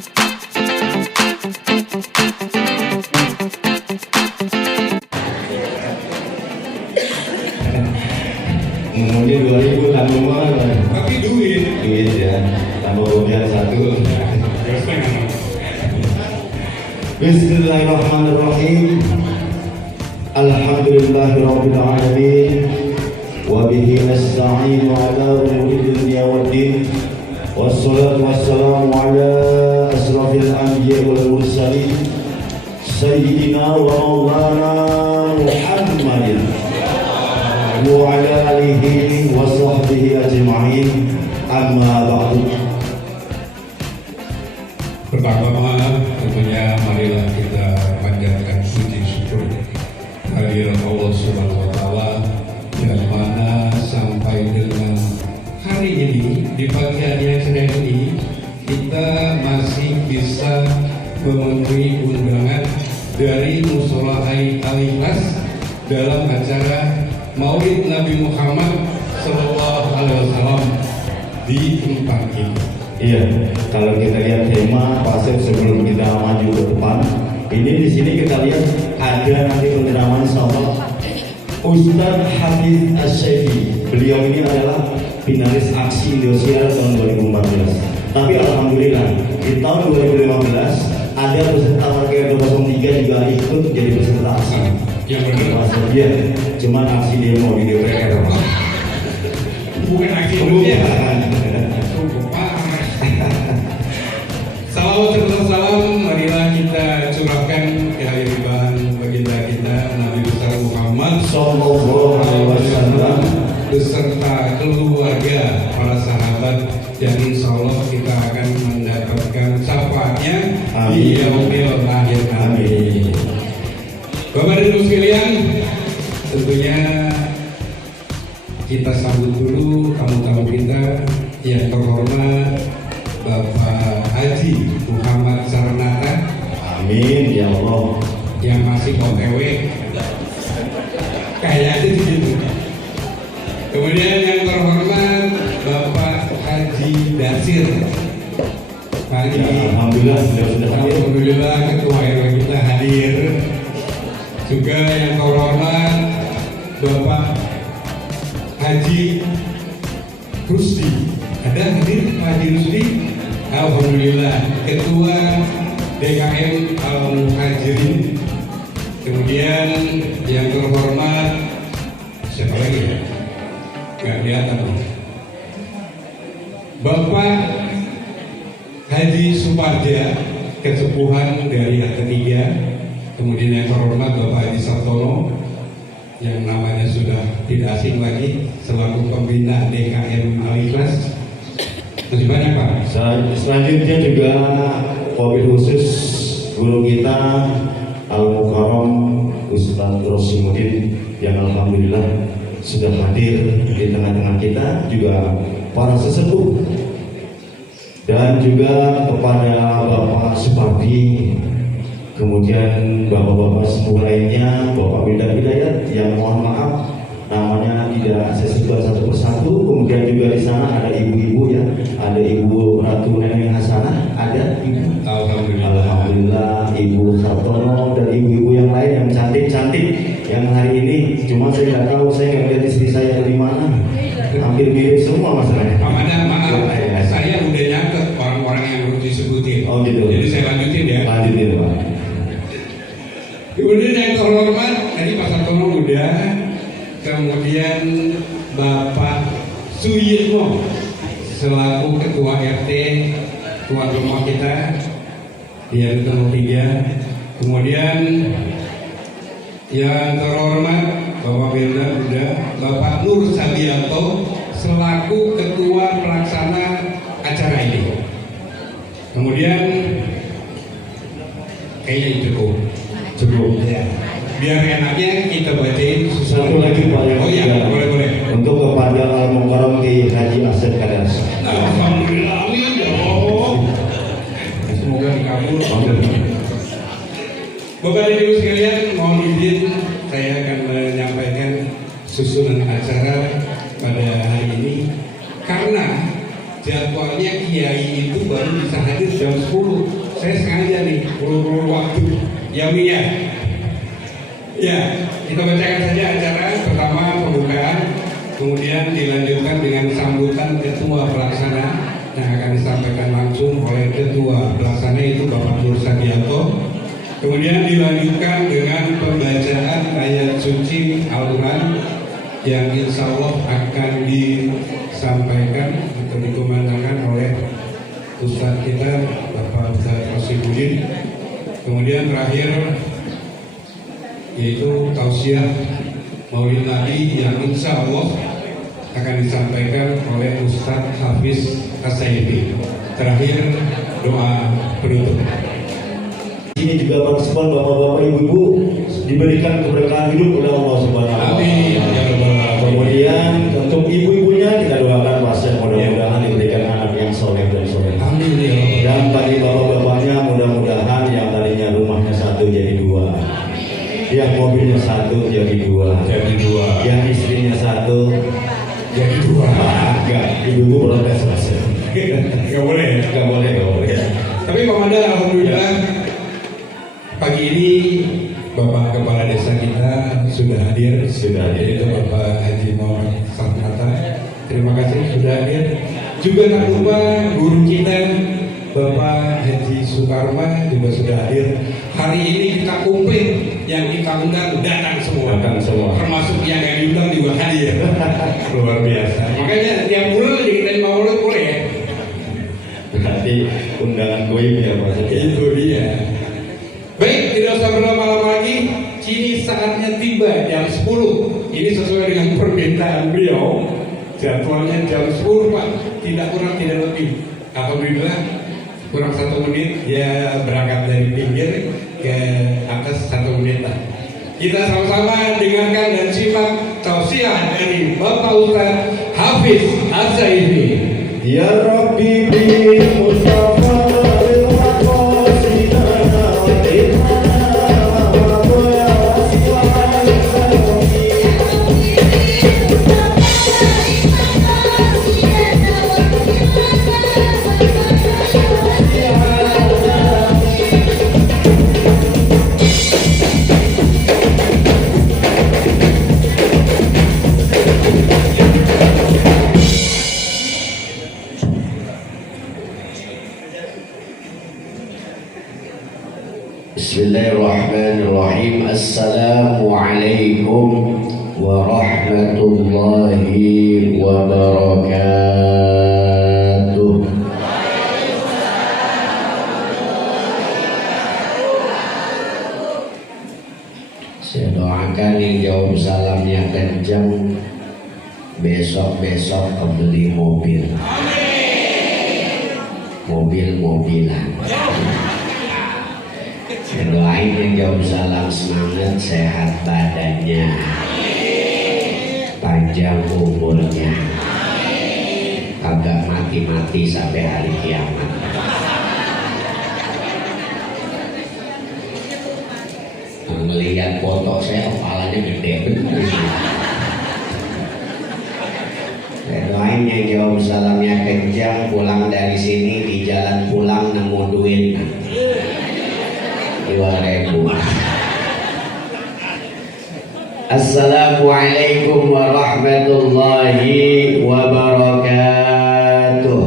Mungkin 2000 tambah mana? Tapi duit Ya, tambah gobian satu. Bismillahirrahmanirrahim. Alhamdulillahirabbil alamin. Wa bihi nasta'inu ala umuri dunya waddin. Wassalatu wassalamu ala asrafil anbiya'i wal mursalin. Sayyidina wa maulana Muhammadin wa ala alihi wa sahbihi ajma'in. Amma ba'du. pertama tentunya marilah kita panjatkan puji syukur kehadirat Allah Subhanahu wa taala yang mana sampai dengan hari ini di pagi hari yang cerah ini kita masih bisa memenuhi undangan dari Mushola Al-Ikhlas dalam acara Maulid Nabi Muhammad Sallallahu Alaihi Wasallam di tempat ini. Iya, kalau kita lihat tema pasir sebelum kita maju ke depan, ini di sini kita lihat ada nanti peneraman sama Ustadz Hafiz Asy-Syafi'i. Beliau ini adalah finalis aksi Indosiar tahun 2014. Tapi alhamdulillah di tahun 2015 ada peserta warga 03 juga ikut jadi peserta aksi. Yang benar Dia cuma aksi demo di DPR. bukan aksi Indonesia. Salawat serta salam marilah kita curahkan kehadiran baginda kita Nabi besar Muhammad Sallallahu Alaihi Wasallam beserta keluarga para sahabat yang insya Allah kita akan mendapatkan syafaatnya di yaumil akhir. Amin. Bapak dan Ibu sekalian, tentunya kita sambut dulu tamu-tamu kita yang terhormat Bapak Haji Muhammad Sarnata. Amin ya Allah. Yang masih OTW kayaknya gitu. Kemudian yang terhormat Bapak Haji Dasir. Pak Haji, Alhamdulillah sudah hadir. Alhamdulillah Ketua RW kita hadir. Juga yang terhormat Bapak Haji Rusdi. Ada hadir Pak Haji Rusdi? Alhamdulillah Ketua DKM Al-Muhajirin. Kemudian yang terhormat siapa lagi ya? Nggak kelihatan. Bapak Haji Suparja, kesepuhan dari RT3. Kemudian yang terhormat Bapak Haji Sartono yang namanya sudah tidak asing lagi selaku pembina DKM Al-Ikhlas. Masih banyak Pak. Selanjutnya juga wabil khusus guru kita Al-Mukarram Ustadz Rosimuddin yang alhamdulillah sudah hadir di tengah-tengah kita, juga para sesepuh dan juga kepada Bapak Supardi, kemudian bapak-bapak sepuh lainnya, Bapak Bidayat yang mohon maaf namanya tidak saya sebut satu persatu. Kemudian juga di sana ada ibu-ibu ya, ada Ibu Ratu Neneng Hasanah, ada Ibu Alhamdulillah Ibu Sartono dan ibu-ibu yang lain yang cantik-cantik yang hari ini. Cuma saya nggak tahu, saya nggak lihat istri saya di mana, hampir mirip semua masalahnya. Maaf, saya udah nyatet orang-orang yang harus disebutin. Oh gitu. Jadi saya lanjutin ya. Lanjutin Pak. Kemudian yang terhormat tadi Pak Sartono udah. Kemudian Bapak Suyitno selaku Ketua RT tuan rumah kita di RT 03. Kemudian yang terhormat Bapak Birda udah, Bapak Nur Sabianto selaku Ketua Pelaksana acara ini. Kemudian kayaknya cukup ya. Biar enaknya kita bacain Satu lagi Pak yang oh iya, boleh. untuk kepada Al-Mukarram Ki Haji Asep Kadas. Alhamdulillah, amin ya Allah. Semoga dikabul. Bapak dan Ibu sekalian, mohon izin saya akan menyampaikan susunan acara pada hari ini karena jadwalnya kiai itu baru bisa hadir jam 10. Saya sengaja nih ulur waktu Yaumiah. Ya, kita bacakan saja acara pertama pembukaan, kemudian dilanjutkan dengan sambutan ketua pelaksana yang akan disampaikan langsung oleh ketua pelaksana itu Bapak Nur Sadianto. Kemudian dilanjutkan dengan pembacaan ayat suci Al-Quran yang insya Allah akan disampaikan atau dikumandangkan oleh Ustadz kita Bapak Ustadz Rosibuddin. Kemudian terakhir yaitu tausiah Maulid Nabi yang insya Allah akan disampaikan oleh Ustadz Hafiz As-Sayyidi. Terakhir doa penutup. Ini juga merespon bapak-bapak ibu-ibu diberikan keberkahan hidup oleh Allah Subhanahu wa Ta'ala. Amin. Kemudian untuk ibu-ibunya kita doakan pasien mudah-mudahan diberikan anak yang soleh dan soleh. Amin. Dan bagi bapak-bapaknya mudah-mudahan yang tadinya rumahnya satu jadi dua, yang mobilnya satu jadi dua, yang istrinya satu Jadi dua. Enggak, ibu-ibu protes mas. Gak boleh. Tapi Komandan, alhamdulillah pagi ini Bapak Kepala Desa kita sudah hadir, yaitu Bapak Haji Muhammad Sarnata. Terima kasih sudah hadir. Juga tak lupa guru kita Bapak Haji Sukarma juga sudah hadir. Hari ini kita kumpul, yang kita undang datang semua. Termasuk yang diundang juga hadir. Luar biasa. Makanya tiap bulan jadi kita Maulid boleh ya. Berarti undangan gue ya Pak. Itu dia. Baik, tidak usah berlama-lama lagi. Kini saatnya tiba jam 10. Ini sesuai dengan permintaan beliau. Jadwalnya jam 10 Pak. Tidak kurang, tidak lebih. Alhamdulillah kurang 1 menit ya, berangkat dari pinggir ke atas 1 menit lah. Kita sama-sama dengarkan dan simak tausiah dari Bapak Ustadz Hafiz Az-Sayyidi. Ya Rabbi bil Mustafa bil maqasidana Bismillahirrahmanirrahim. Assalamualaikum warahmatullahi wabarakatuh. Saya doakan yang jawab salamnya kencang, besok-besok kebeli mobil. Mobil-mobilan. Saya doain yang jawab salam semangat, sehat badannya, panjang umurnya, kagak mati-mati sampai hari kiamat. Melihat foto saya, kepalanya gede bener. Saya doain yang jawab salamnya kencang, pulang dari sini di jalan pulang nemu duit 2.000. Assalamualaikum warahmatullahi wabarakatuh.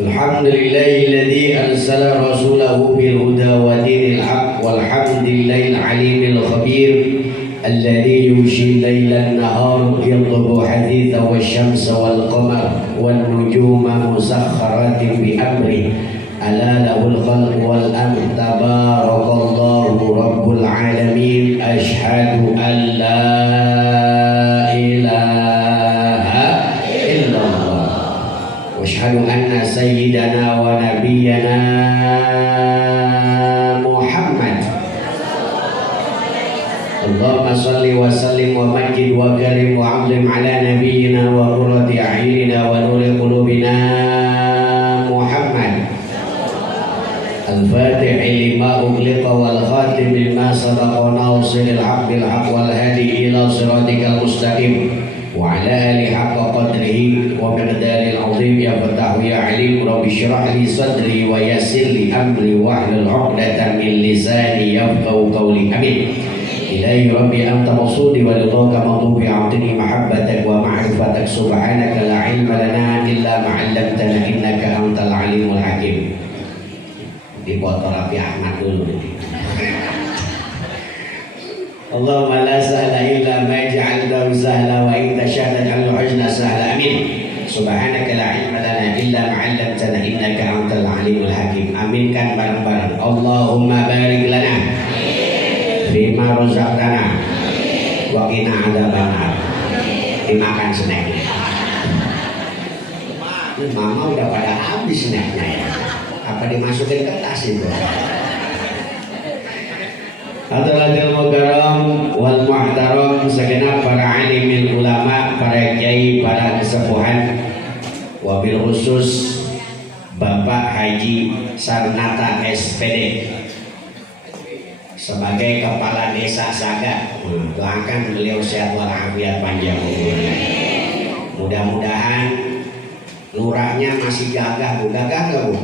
Alhamdulillahilladzi arsala rasulahu bil huda wa dinil haq, walhamdulillahil alimil khabir الذي يمشي الليل النهار يطلب حديثا والشمس والقمر والنجوم مسخرات بأمره ألا له الخلق والأمر تبارك الله رب العالمين أشهد أن لا إله إلا الله وأشهد أن سيدنا ونبينا Allahumma salli wa sallim wa majid wa karim wa azim ala nabiyyina wa qurrati a'yunina wa nuri qulubina Muhammad al-fatihi lima ughliqa wal khatim lima sabaqa nasiril haqq bil haqq wal hadi ila siratikal mustaqim wa ala alihi haqqa qadri wa miqdaril azim ya Fatah ya Alim Rabbi syrah li sadri wa yassir li amri wahlul 'uqdatam min lisani yafqahu qawli amin. Ilahi Rabbi anta maqsudi wa ridhaka maghdubi a'tini mahabbatak wa ma'rifatak subhanaka la ilma lana illa ma 'allamtana innaka antal alimul hakim. Di foto Raffi Ahmad dulu. Allahumma la sahla illa ma ja'altahu sahla wa anta syahdan al-huzna sahla amin. Subhanaka la ilma lana illa ma 'allamtana innaka antal alimul hakim. Aminkan bareng-bareng. Allahumma barik lana bima razaqtana wa qina adzabannar. Dimakan snacknya. Mama udah pada habis snacknya ya. Apa dimasukin kertas itu? Hadratil mukarram wal muhtaram, segenap para alimil ulama, para kiai, para kesepuhan, wabil khusus Bapak Haji Sarnata SPD sebagai kepala desa Saga. Doakan beliau sehat walafiat panjang umur. Mudah-mudahan lurahnya masih gagah, Bu. Gagah nggak, Bu?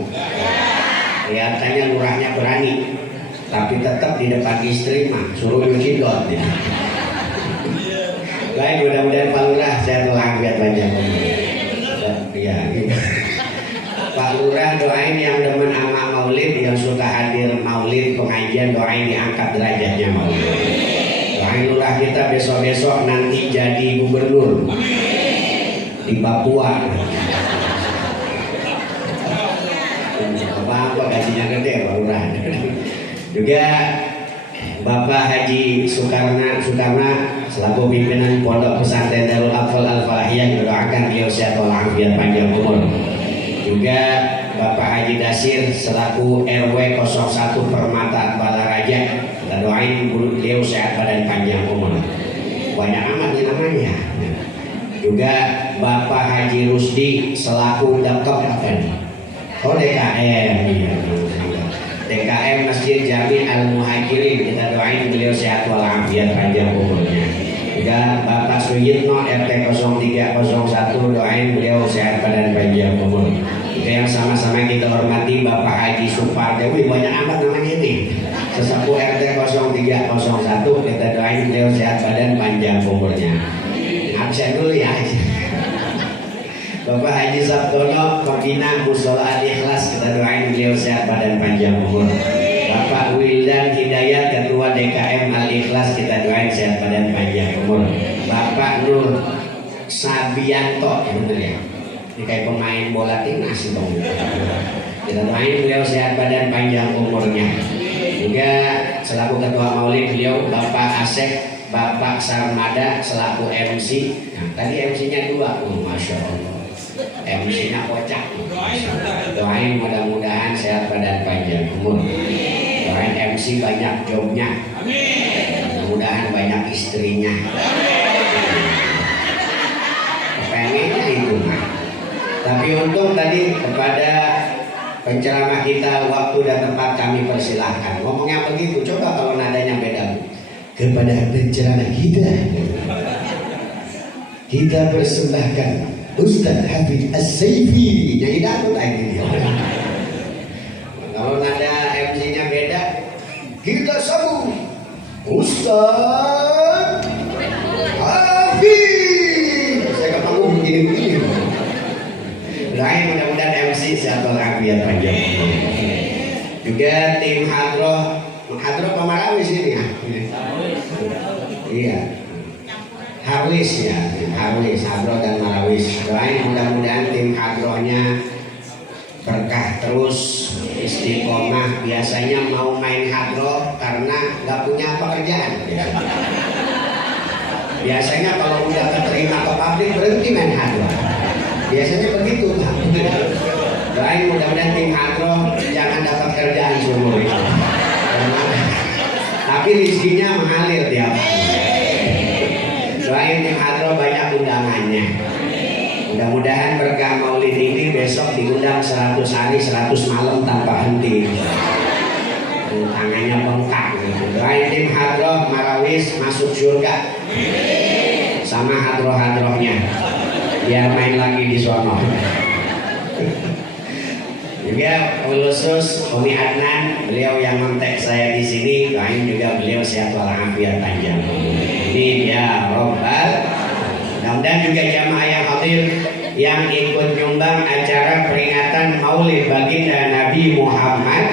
Kelihatannya lurahnya berani, tapi tetap di depan istri mah suruh nyuci got ya. Baik, mudah-mudahan Pak Lurah sehat walafiat panjang umur. Ya, gitu. Pak Lurah doain yang demen ama maulid, yang suka hadir maulid pengajian, doain diangkat derajatnya maulid. Doain Lurah kita besok-besok nanti jadi gubernur di Papua. Apa gajinya gede Pak Lurah. Juga Bapak Haji Sukarna selaku pimpinan Pondok Pesantren Darul Atfal Al-Falahiyah doakan beliau sehat walafiat panjang umur. Juga Bapak Haji Dasir selaku RW 01 Permata Balaraja, kita doain beliau sehat badan panjang umur. Banyak amat nih namanya. Juga Bapak Haji Rusdi selaku Dakop DKM, DKM Masjid Jami Al-Muhajirin, kita doain beliau sehat walafiat panjang umurnya. Juga Bapak Suyitno RT 0301, doain beliau sehat badan panjang umur. Juga yang sama-sama kita hormati Bapak Haji Supardewi, banyak amat namanya ini, sesepuh RT 0301, kita doain beliau sehat badan panjang umurnya. Absen dulu ya. Bapak Haji Sabtono Pembina Musola Al-Ikhlas, kita doain beliau sehat badan panjang umur. Bapak Wildan Hidayat Ketua DKM Al-Ikhlas, kita doain sehat badan panjang umur. Bapak Nur Sabianto, bener ya, ini kayak pemain bola timnas dong. Kita doain beliau sehat badan panjang umurnya. Juga selaku ketua maulid beliau Bapak Asep Bapak Sarmada selaku MC. Nah, tadi MC-nya 2, Masya Allah. MC-nya kocak. Doain mudah-mudahan sehat badan panjang umur. Doain MC banyak jobnya. Mudah-mudahan banyak istrinya. Pengennya itu mah. Tapi untung tadi kepada penceramah kita waktu dan tempat kami persilahkan. Ngomongnya begitu, coba kalau nadanya beda. Kepada penceramah kita persembahkan Ustaz Hafid As-Saifi. Jadi dangdut aja dia. Kalau nada MC-nya beda, kita sambung Ustaz Hafid. Saya ke panggung begini-begini. Doain mudah-mudahan MC sehat walafiat panjang. Juga tim Hadroh apa Marawis ini ya? Iya. Harwis ya, Harwis, Hadroh dan Marawis. Doain mudah-mudahan tim Hadrohnya berkah terus, istiqomah. Biasanya mau main Hadroh karena nggak punya pekerjaan. Biasanya kalau udah keterima ke pabrik berhenti main Hadroh. Biasanya begitu. Doain mudah-mudahan tim Hadroh jangan dapat kerjaan seumur hidup. Tapi rezekinya mengalir tiap hari. Doain tim Hadroh banyak undangannya. Mudah-mudahan berkah maulid ini besok diundang 100 hari 100 malam tanpa henti. Tangannya bengkak gitu. Doain tim Hadroh Marawis masuk surga sama Hadroh-Hadrohnya. biar main lagi di sono. Juga khusus Umi Adnan, beliau yang kontak saya di sini, doain juga beliau sehat walafiat panjang. Amin ya robbal. Mudah-mudahan juga jamaah yang hadir yang ikut nyumbang acara peringatan Maulid baginda Nabi Muhammad,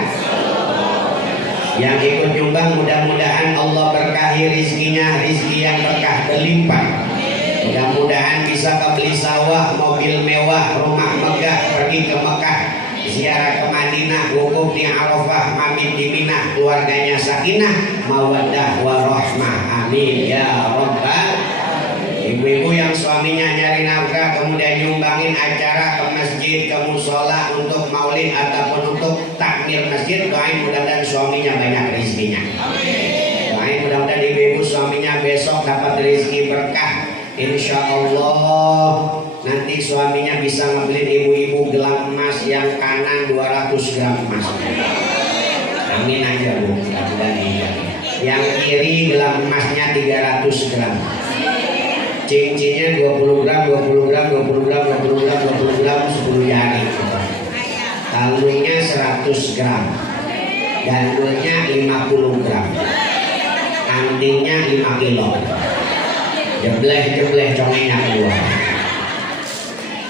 yang ikut nyumbang mudah-mudahan Allah berkahi rizkinya, rizki yang berkah berlimpah. Mudah-mudahan bisa kebeli sawah, mobil mewah, rumah megah, pergi ke Mekah, ziarah ke Madinah, wukuf di Arafah, mabit di Minah, keluarganya sakinah, mawaddah warahmah. Amin ya rabbal. Ibu-ibu yang suaminya nyari nafkah kemudian nyumbangin acara ke masjid, ke musola untuk maulid ataupun untuk takmir masjid, doain mudah-mudahan suaminya banyak rezekinya. Doain mudah-mudahan ibu-ibu suaminya besok dapat rezeki berkah. Insya Allah nanti suaminya bisa ngebeliin ibu-ibu gelang emas yang kanan 200 gram emas. Amin aja bu, mudah-mudahan iya. Yang kiri gelang emasnya 300 gram. Cincinnya 20 gram, 20 gram, 20 gram, 20 gram, 20 gram, 10 jari. Kalungnya 100 gram. Gandulnya 50 gram. Antingnya 5 kilo. Jebleh congenya keluar.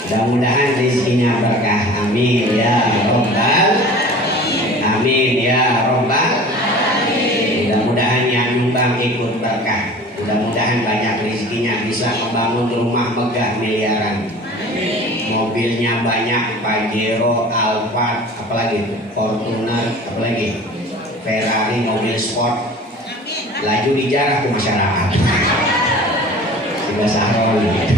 Mudah-mudahan rezekinya berkah. Amin ya robbal. Amin ya robbal. Mudah-mudahan yang nyumbang ikut berkah. Mudah-mudahan banyak rezekinya, bisa membangun rumah megah miliaran. Mobilnya banyak, Pajero, Alphard, apalagi Fortuner, apalagi Ferrari, mobil sport. Laju dijarah ke masyarakat. Juga sahron gitu.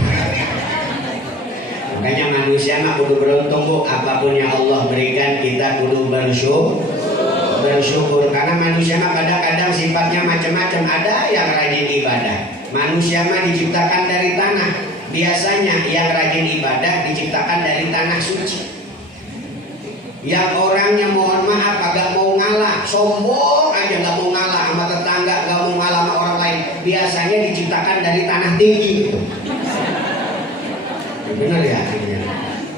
Makanya manusia mah kudu beruntung bu, apapun yang Allah berikan kita kudu bersyukur, karena manusia mah kadang-kadang sifatnya macam-macam. Ada yang rajin ibadah, manusia mah diciptakan dari tanah. Biasanya yang rajin ibadah diciptakan dari tanah suci. Yang orangnya mohon maaf agak mau ngalah, sombong aja, gak mau ngalah sama tetangga, gak mau ngalah sama orang lain, biasanya diciptakan dari tanah tinggi gitu. Benar ya akhirnya.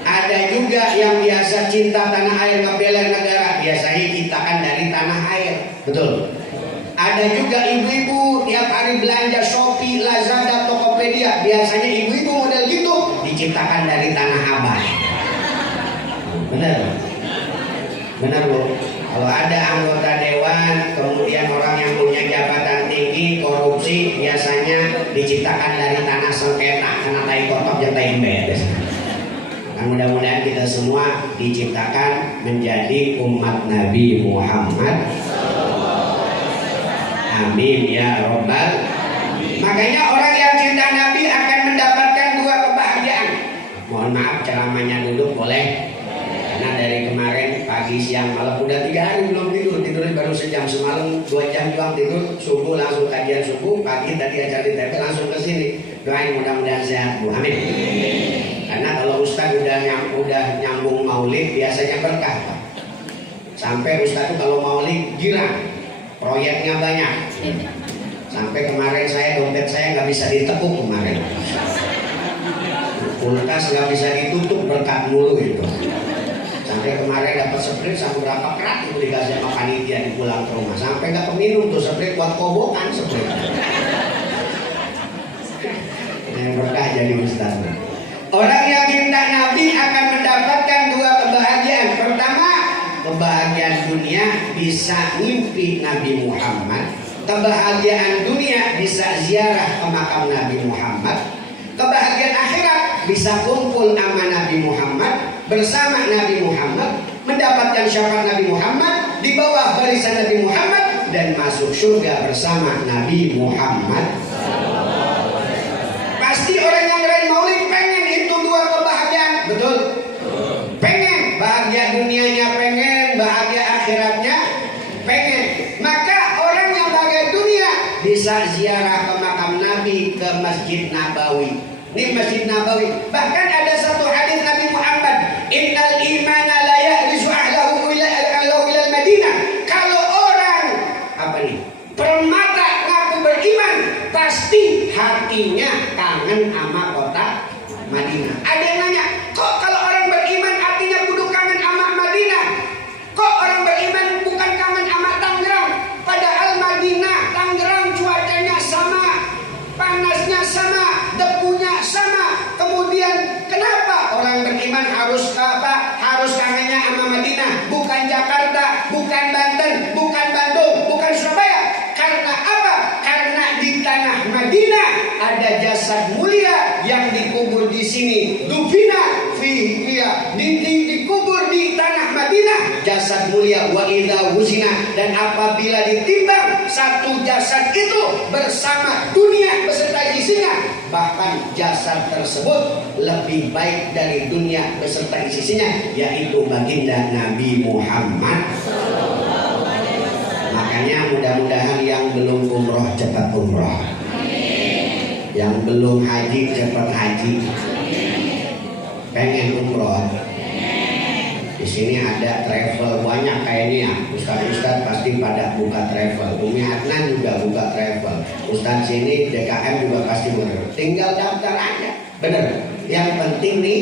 Ada juga yang biasa cinta tanah air, ngebela negara, biasanya diciptakan dari tanah air. Betul. Ada juga ibu-ibu tiap hari belanja Shopee, Lazada, Tokopedia, biasanya ibu-ibu model gitu diciptakan dari tanah abang. Benar. Benar bu. Kalau ada anggota dewan, kemudian orang yang punya jabatan tinggi, korupsi, biasanya diciptakan dari tanah sengketa, karena tai kotok jantai beres. Dan mudah-mudahan kita semua diciptakan menjadi umat Nabi Muhammad. Amin ya robbal. Makanya orang yang cinta Nabi akan mendapatkan dua kebahagiaan. Mohon maaf ceramahnya dulu boleh? Karena dari kemarin pagi, siang, malam udah 3 hari belum tidur. Tidurnya baru sejam, semalam 2 jam doang tidur. Subuh langsung kajian subuh, pagi tadi acara di TV langsung ke sini. Doain mudah-mudahan sehat bu. Amin. Karena kalau Ustaz udah nyambung maulid biasanya berkah Pak. Sampai Ustaz tuh kalau maulid girang, proyeknya banyak. Sampai kemarin dompet saya nggak bisa ditekuk kemarin. Kulkas nggak bisa ditutup berkat mulu gitu. Sampai kemarin dapat sprit sama berapa kerat itu dikasih sama panitia di pulang ke rumah. Sampai nggak keminum tuh sprit buat kobokan sprit. Yang berkah jadi Ustaz. Orang yang cinta Nabi akan mendapatkan dua kebahagiaan. Pertama, kebahagiaan dunia bisa mimpi Nabi Muhammad. Kebahagiaan dunia bisa ziarah ke makam Nabi Muhammad. Kebahagiaan akhirat bisa kumpul sama Nabi Muhammad, bersama Nabi Muhammad, mendapatkan syafaat Nabi Muhammad, di bawah barisan Nabi Muhammad, dan masuk surga bersama Nabi Muhammad. Pasti orang yang ngerayain maulid pengen itu dua kebahagiaan, betul? Pengen bahagia dunianya, pengen bahagia akhiratnya, pengen. Maka orang yang bahagia dunia bisa ziarah ke makam Nabi, ke Masjid Nabawi. Ini Masjid Nabawi. Bahkan ada satu hadis Nabi Muhammad, innal imana la ya'risu ahlahu ila al-Madinah. Kalau orang permata ngaku beriman, pasti hatinya kangen sama kota Madinah. dikubur di tanah Madinah jasad mulia wa idza wuzina, dan apabila ditimbang satu jasad itu bersama dunia beserta isinya, bahkan jasad tersebut lebih baik dari dunia beserta isinya, yaitu baginda Nabi Muhammad. Makanya mudah-mudahan yang belum umroh cepat umroh, yang belum haji cepat haji. Pengen umroh? Di sini ada travel banyak kayaknya ya. Ustadz pasti pada buka travel. Umi Adnan juga buka travel. Ustadz sini DKM juga pasti buka. Tinggal daftar aja. Bener. Yang penting nih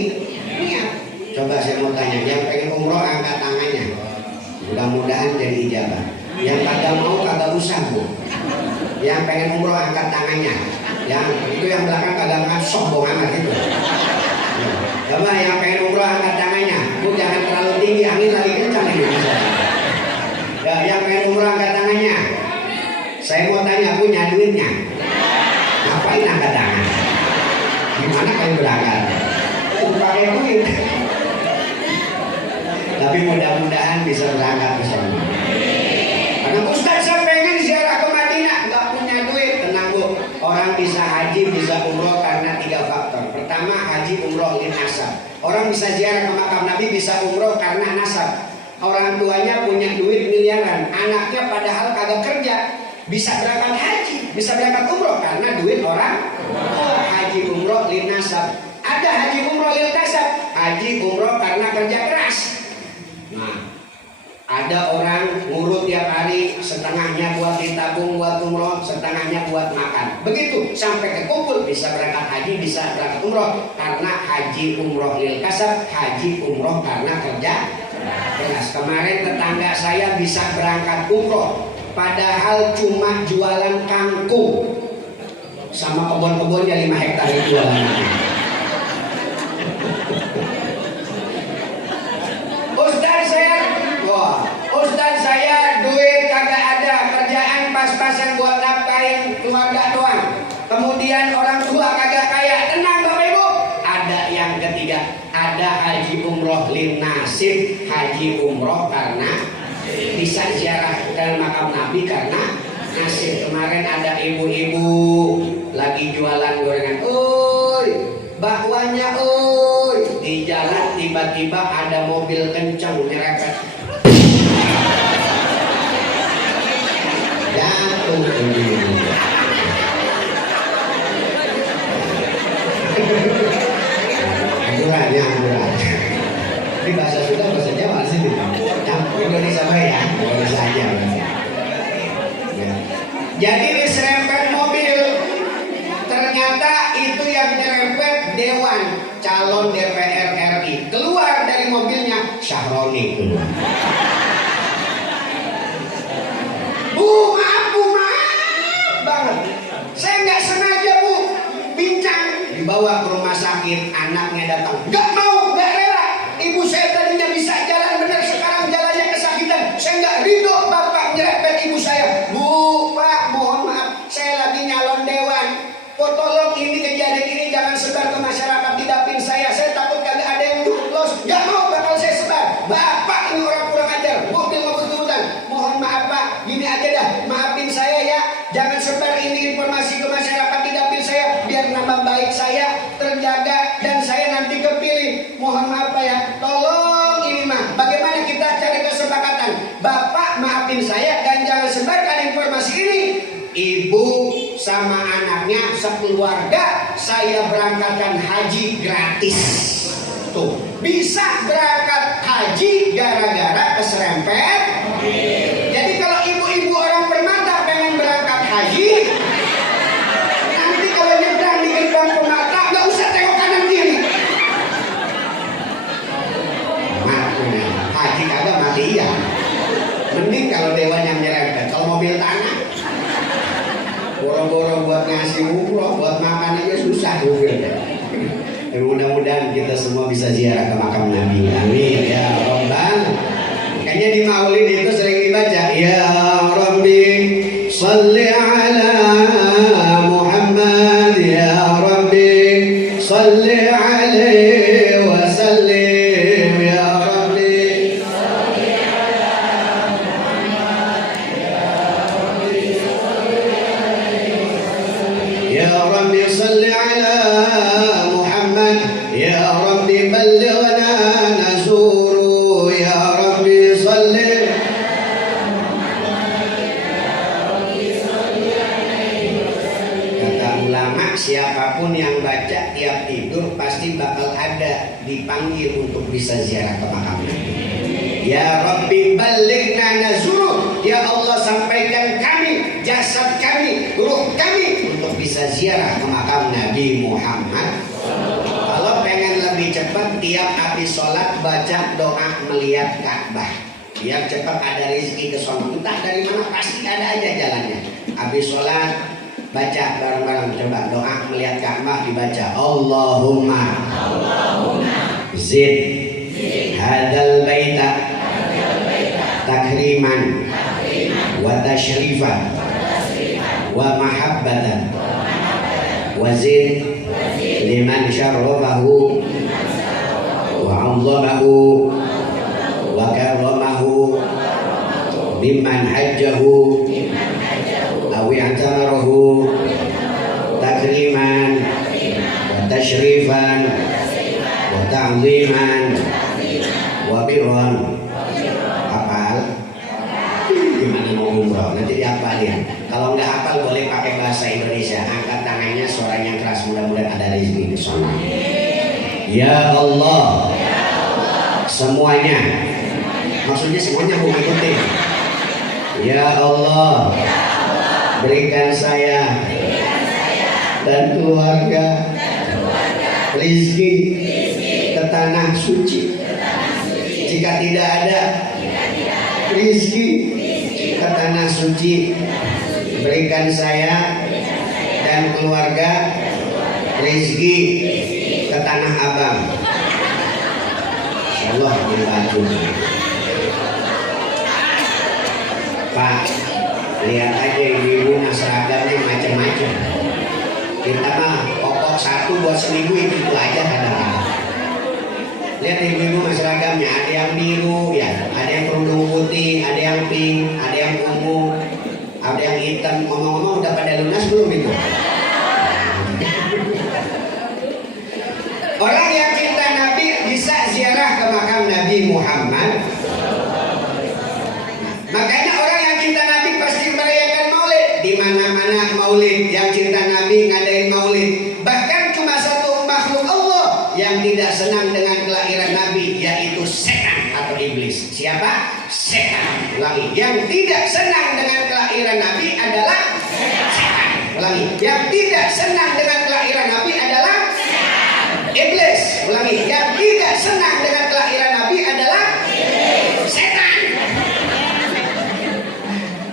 niat. Coba saya mau tanya, yang pengen umroh angkat tangannya. Mudah-mudahan jadi ijabah. Yang kagak mau kagak usah bu. Yang pengen umroh angkat tangannya. Yang itu yang belakang kagak sombong amat itu. Coba yang pengen umroh angkat tangannya. Bu jangan terlalu tinggi, angin lagi kencang ini. Ya, yang pengen umroh angkat tangannya. Saya mau tanya, punya duitnya? Ngapain angkat tangan? Gimana kayak berangkat? Pakai duit. Tapi mudah-mudahan bisa berangkat ke sana. Karena Ustaz saya pengen ziarah ke Madinah, nggak punya duit. Tenang bu, orang bisa haji bisa umroh karena 3 faktor. Pertama, haji umroh lin nasab. Orang bisa ziarah ke makam Nabi bisa umroh karena nasab. Orang tuanya punya duit miliaran, anaknya padahal kagak kerja, bisa berangkat haji, bisa berangkat umroh karena duit orang. Haji umroh lin nasab. Ada haji umroh lin kasab, haji umroh karena kerja keras. Nah, ada orang ngurut tiap hari, setengahnya buat ditabung buat umroh, setengahnya buat makan. Begitu sampai kekumpul bisa berangkat haji, bisa berangkat umroh karena haji umroh lil kasab, haji umroh karena kerja keras. Kemarin tetangga saya bisa berangkat umroh, padahal cuma jualan kangkung sama kebun-kebunnya 5 hektar itu jualan. Ustaz saya duit kagak ada, kerjaan pas-pasan buat nafkahin keluarga doang. Kemudian orang tua kagak kaya. Tenang Bapak Ibu. Ada yang ketiga, ada haji umroh lin nasib, haji umroh karena bisa ziarah ke makam Nabi karena nasib. Kemarin ada ibu-ibu lagi jualan gorengan. Oi, bakwanya oi. Di jalan tiba-tiba ada mobil kencang nyerempet. Angguran. Ini bahasa Sunda, bahasa Jawa sih. Indonesia ya, Indonesia aja. Ya. Jadi diserempet mobil, ternyata itu yang nyerempet Dewan Calon DPR RI. Keluar dari mobilnya Syahroni keluar. Bu, maaf banget. Saya nggak sengaja bu, bincang. Dibawa ke rumah sakit, anaknya datang. Nggak mau, nggak rela. Ibu saya tadinya bisa jalan benar, sekarang jalannya kesakitan. Saya nggak ridho bapak nyerempet ibu saya. Bu, pak, mohon maaf, saya lagi nyalon dewan. Tolong ini kejadian ini jangan sebar ke masyarakat di dapil saya. Saya takut kagak ada yang lolos. Nggak mau bakal saya sebar. Bapak ini orang kurang ajar. Mobil turutan. Mohon maaf pak, gini aja dah. Maafin saya ya. Jangan sebar ini informasi ke masyarakat di dapil saya. Biar nama baik saya terjaga dan saya nanti kepilih. Mohon maaf pak ya. Tolong ini mah. Bagaimana kita cari kesepakatan? Bapak maafin saya dan jangan sebarkan informasi ini. Ibu sama anaknya sekeluarga saya berangkatkan haji gratis. Tuh, bisa berangkat haji gara-gara keserempet. Jadi kalau ibu-ibu orang Permata pengen berangkat haji, nanti kalau nyebrang di gerbang Permata nggak usah tengok kanan kiri. Haji kagak mati iya. Mending kalau dewan yang nyerempet. Kalau mobil tanah, boro-boro buat ngasih umroh, buat makan aja susah juga. Mudah-mudahan kita semua bisa ziarah ke makam Nabi. Amin ya Rabbal. Kayaknya di Maulid itu sering dibaca. Ya Rabbi salli ala Muhammad, ya Rabbi salli alaihi wa sallam. Nabi untuk bisa ziarah ke makam Nabi. Ya Rabbi balighna nazuru, ya Allah sampaikan kami, jasad kami, ruh kami untuk bisa ziarah ke makam Nabi Muhammad. Kalau pengen lebih cepat, tiap habis sholat baca doa melihat Ka'bah, biar cepat ada rezeki ke sono. Entah dari mana pasti ada aja jalannya. Habis sholat baca bareng-bareng, coba doa melihat Ka'bah dibaca. Allahumma zid hadal baita takriman wa tashrifan wa mahabbatan wa zid liman syarrafahu wa 'azzamahu wa karramahu mimman hajjahu aw i'tamarahu takriman wa tashrifan wa ta'ziman wa birran. Hafal? Gimana mau umroh? Nanti dihafalin. Kalau nggak hafal boleh pakai bahasa Indonesia. Angkat tangannya, suaranya keras, mudah-mudahan ada rezeki di sana. Ya Allah, semuanya. Maksudnya semuanya mau ikutin. Ya Allah, berikan saya dan keluarga rizki ke tanah suci. Jika tidak ada rizki ke tanah suci, berikan saya dan keluarga rizki ke tanah abang. Allah membantu. Pak, lihat aja ibu-ibu seragamnya macam-macam. Kita mah pokok satu buat seminggu itu aja kadang-kadang. Lihat ibu-ibu seragamnya, ada yang biru ya, ada yang kerudung putih, ada yang pink, ada yang ungu, ada yang hitam. Ngomong-ngomong udah pada lunas belum itu? Orang yang cinta Nabi bisa ziarah ke makam Nabi Muhammad. Makanya orang yang cinta Nabi pasti merayakan maulid. Di mana-mana maulid, yang cinta Nabi ngadain maulid. Bahkan cuma satu makhluk Allah yang tidak senang dengan kelahiran Nabi, yaitu setan atau iblis. Siapa? Setan. Ulangi. Yang tidak senang dengan kelahiran Nabi adalah setan. Ulangi. Yang tidak senang dengan kelahiran Nabi adalah iblis. Ulangi. Yang tidak senang dengan kelahiran Nabi adalah setan.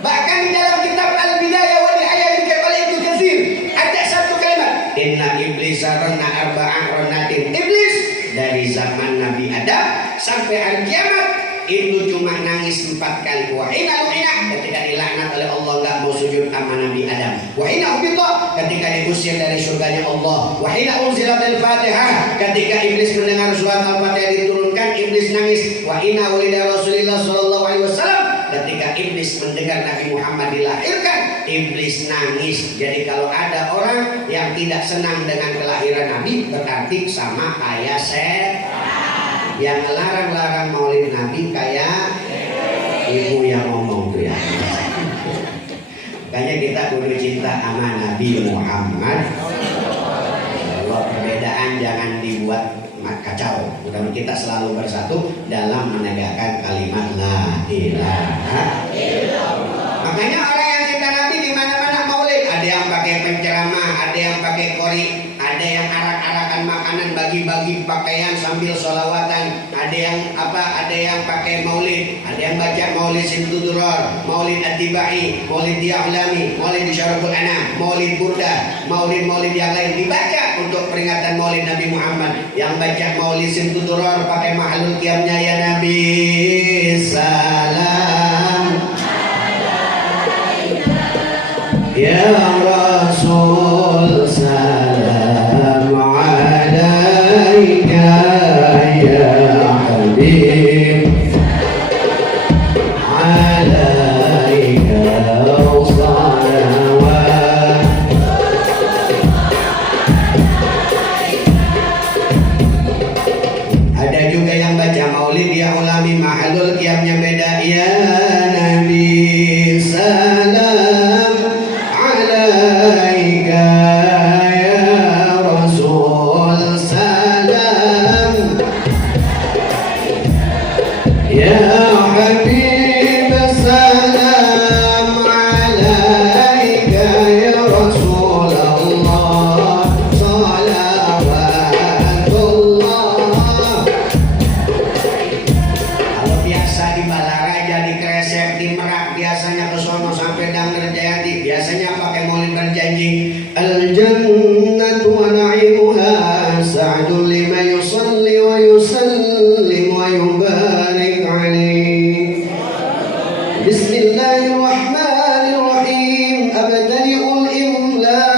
Bahkan di dalam kitab Al-Bidayah wa Nihayah oleh Ibnu Katsir ada satu kalimat, inna iblisa ranna arba'an ranatin. Iblis dari zaman Nabi Adam sampai hari kiamat itu cuma nangis 4 kali. Wa hina lu'ina, ketika dilaknat oleh Allah enggak mau sujud sama Nabi Adam. Wa hina ubita, ketika diusir dari surganya Allah. Wa hina unzilat al-Fatihah, ketika iblis mendengar surat Al-Fatihah diturunkan, iblis nangis. Wa hina ulida Rasulullah sallallahu alaihi wasallam, ketika iblis mendengar Nabi Muhammad dilahirkan, iblis nangis. Jadi kalau ada orang yang tidak senang dengan kelahiran Nabi, berarti sama kayak setan. Yang ngelarang-larang maulid Nabi kayak ibu yang ngomong tuh ya. Makanya kita kudu cinta sama Nabi Muhammad. Allah, perbedaan jangan dibuat kacau. Mudah-mudahan kita selalu bersatu dalam menegakkan kalimat la ilaha illallah. Makanya orang yang cinta Nabi di mana-mana maulid, ada yang pakai penceramah, ada yang pakai kori, ada yang arak-arakan makanan, bagi-bagi pakaian sambil sholawatan, ada yang ada yang pakai maulid, ada yang baca maulid Simtuduror, maulid At-Tibai, maulid Diahlami, maulid Syaraful Anam, maulid Burda, maulid-maulid yang lain dibaca untuk peringatan maulid Nabi Muhammad. Yang baca maulid Simtuduror pakai mahalul qiyamnya, ya Nabi salam, ya Rasul salam alaika ya Habib alaika salawat. Ada juga yang baca maulid ya ulami mahalul qiyamnya beda, ya Nabi salam alaika Ya Habib salam alaika ya Rasulullah salawatullah. Kalau biasa di Balaraja, di Kresek, di Merak, biasanya ke sono sampai Dangder Jayati, biasanya pakai maulid berjanji al jannatu wa na'imuha sa'dun liman yusalli wa yusallim wa yubarik alaih. Bismillahirrahmanirrahim. Abtadi'ul imla'a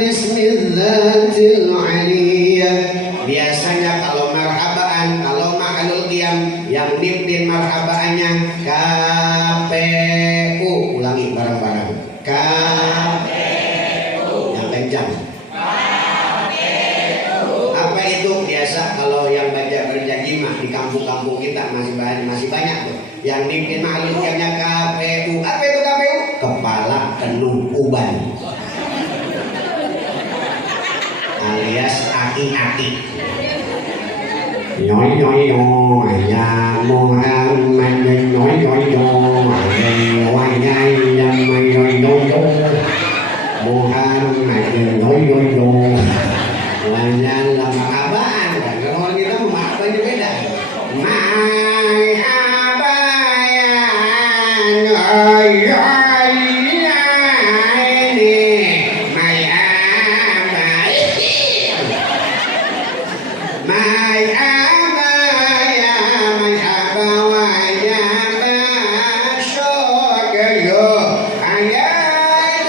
bismillatil aliyah. Biasanya kalau marhabaan, kalau ma'alul qiyam, yang mimpin marhabaannya KPU. Ulangi bareng-bareng. KPU. Yang kencang. Apa itu? Biasa kalau yang baca berjanji mah di kampung-kampung kita masih banyak tuh. Yang mimpin ma'alul qiyamnya KPU. Apa itu KPU? Kepala Penuh Uban. Alias aki-aki. Nhói nhói nhói ya Muhammad nhói nhói nhói ngoài ngay ya mày nhói nhói nhói Muhammad nhói nhói nhói Wajan lama abaan kan kalau orang kita mau apa aja beda. Mai abayan ay ini mai abayan mai abayan mai abayan masyogayo ayat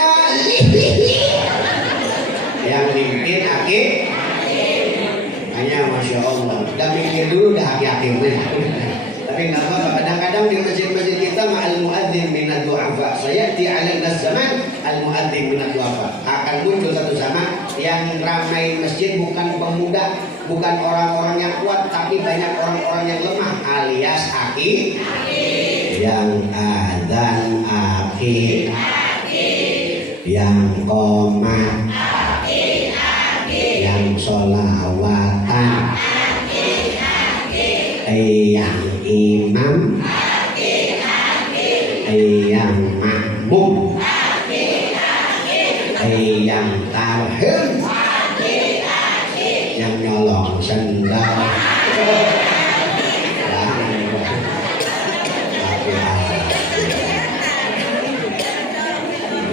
yang mimpin aki hanya masya Allah. Udah mikir dulu dah aki-aki tapi nggak apa-apa. Kadang-kadang di masjid-masjid kita ma'al muadzin minad du'afa sayati 'ala zaman al muadzin minad du'afa. Akan muncul satu zaman yang ramai masjid bukan pemuda, bukan orang-orang yang kuat, tapi banyak orang-orang yang lemah alias aki. Yang adzan aki, yang qomat, yang sholawatan, yang imam, yang makmum, yang tarhim, yang nyolong sendal.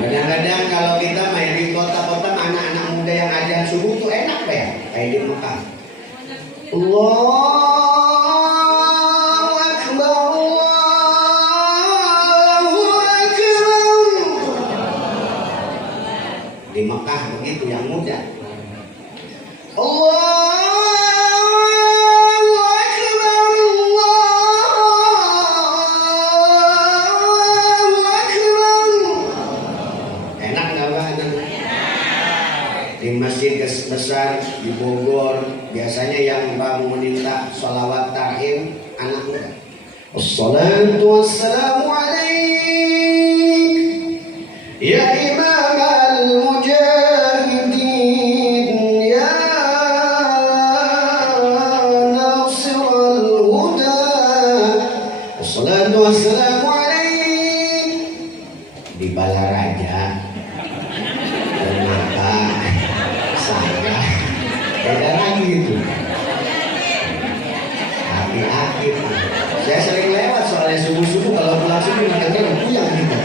Kadang-kadang kalau kita main di kota-kota, anak-anak muda yang azan subuh tuh enak ya, kayak di Mekah. Allahu Akbar, Allahu Akbar. Di Mekah begitu yang muda. Allahu Akbar, Allahu Akbar. Enak nggak Pak? Di masjid besar di Bogor biasanya yang meminta sholawat tarhim anak muda. Assalatu wassalamu alaik ya imam al-mujahidin ya nasir al-huda. Assalatu wassalamu alaik. Di Balaraja ternyata saya beda lagi itu. Aki-aki. Saya sering lewat soalnya subuh-subuh kalau pulang subuh kadang-kadang puyang gitu.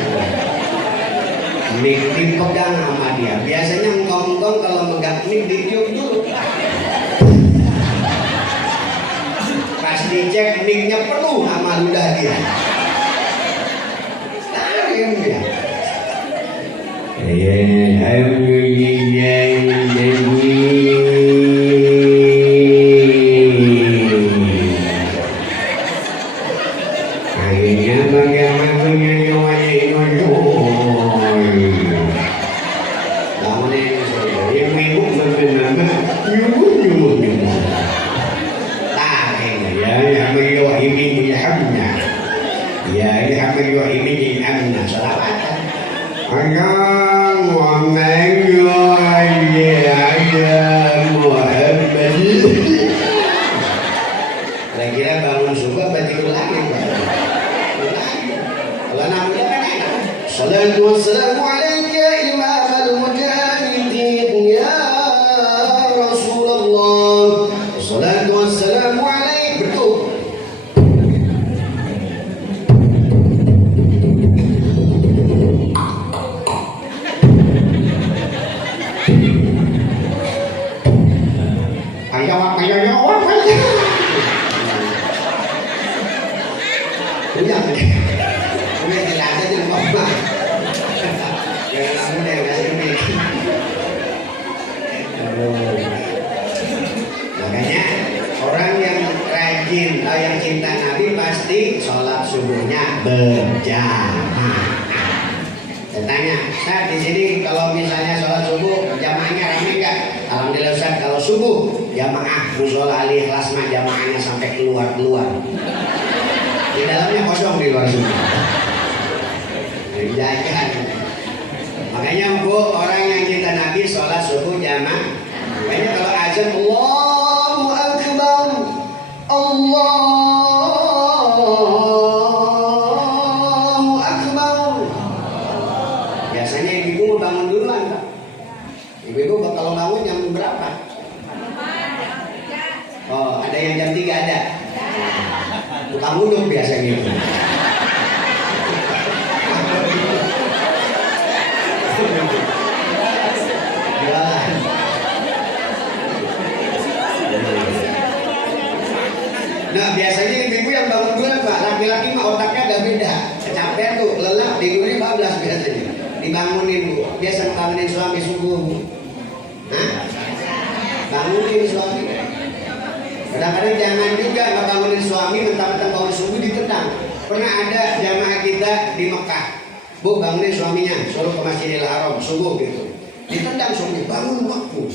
Mic dipegang sama dia. Biasanya engkong-engkong kalau megang mic ditiup dulu. Pas dicek mic-nya penuh sama ludah dia. Tarim dia. Akhirnya bagaimana Saya kira bangun subuh apa tidur lagi, Pak? Kalau namanya kan enak. Salatu wassalamu alaika ya imamal mujahidin ya Rasulullah. Salatu wassalamu alaika. Betul. Makanya orang yang rajin atau yang cinta Nabi pasti sholat subuhnya berjamaah. Saya tanya, Ustaz di sini kalau misalnya sholat subuh jamaahnya ramai nggak? Alhamdulillah Ustaz, kalau subuh jamaah musola Ali Ikhlas mah jamaahnya sampai keluar. Di dalamnya kosong di luar subuh. Jajan. Makanya Bu, orang yang cinta Nabi sholat subuh jamaah. Makanya kalau azan Allahu Akbar, Allahu Akbar. Biasanya ibu mau bangun duluan, Pak. Ibu kalau bangun jam berapa? Oh, ada yang jam 3 ada. Tukang duduk biasanya itu. Nah biasanya ibu yang bangun duluan Pak, laki-laki mah otaknya agak beda, kecapean tuh, lelah, tidurnya bablas biasanya. Dibangunin Bu, biasa bangunin suami subuh Bu. Hah? Bangunin suami. Kadang-kadang jangan juga bangunin suami mentang-mentang bangun subuh ditendang. Pernah ada jamaah kita di Mekah, Bu bangunin suaminya, suruh ke Masjidil Haram subuh gitu. Ditendang suami, bangun waktu.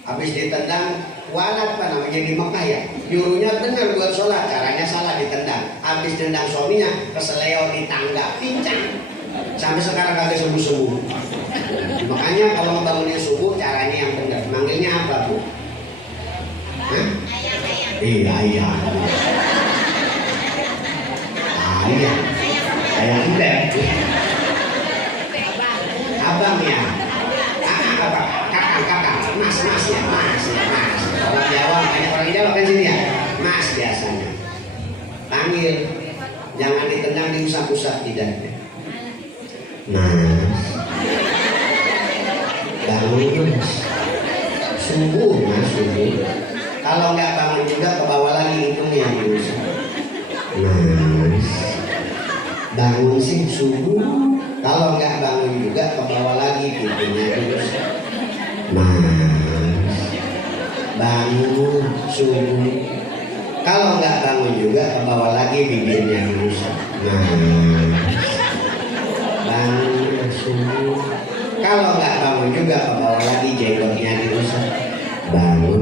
Habis ditendang, walat Pak namanya di Mekah ya. Nyuruhnya benar buat sholat, caranya salah ditendang. Habis tendang suaminya, keseleo di tangga, pincang. Sampai sekarang kagak sembuh-sembuh. Makanya kalau mau bangunin subuh, caranya yang benar. Manggilnya apa Bu? Hah? Iya. Ayah. Ayah beb. Abang ya. Kakak. Mas ya. Orang Jawa, banyak orang Jawa kan sini ya. Mas biasanya. Panggil. Jangan ditendang, diusap-usap tidak. Mas. Bangun Mas. Subuh Mas, subuh. Kalau nggak bangun juga ke bawah lagi itu yang diusap. Mas. Bangun sih subuh. Kalau nggak bangun juga ke bawah lagi pintunya diusap. Mas. Bangun subuh. Kalau nggak bangun juga ke bawah lagi bibirnya diusap. Mas. Bangun subuh. Kalau nggak bangun juga ke bawah lagi jenggotnya diusap. Bangun.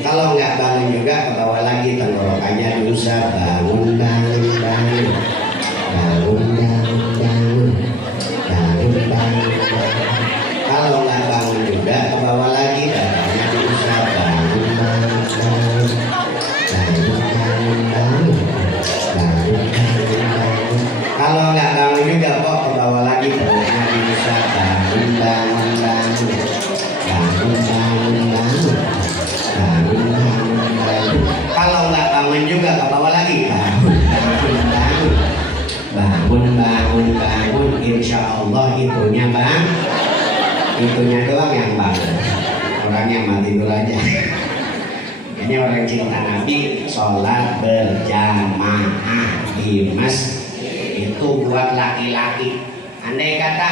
Kalau nggak bangun juga ke bawah lagi tenggorokannya diusap. Bangun. Kalau nggak bangun juga ke bawah lagi dadanya diusap. Kalau nggak bangun juga kok ke bawah lagi perutnya diusap. Kalau nggak bangun juga ke bawah lagi bangun. Insya Allah itunya bang, itunya doang yang bangun. Orangnya mati dulu aja. Ini orang cinta Nabi, sholat berjamaah di masjid itu buat laki-laki. Andai kata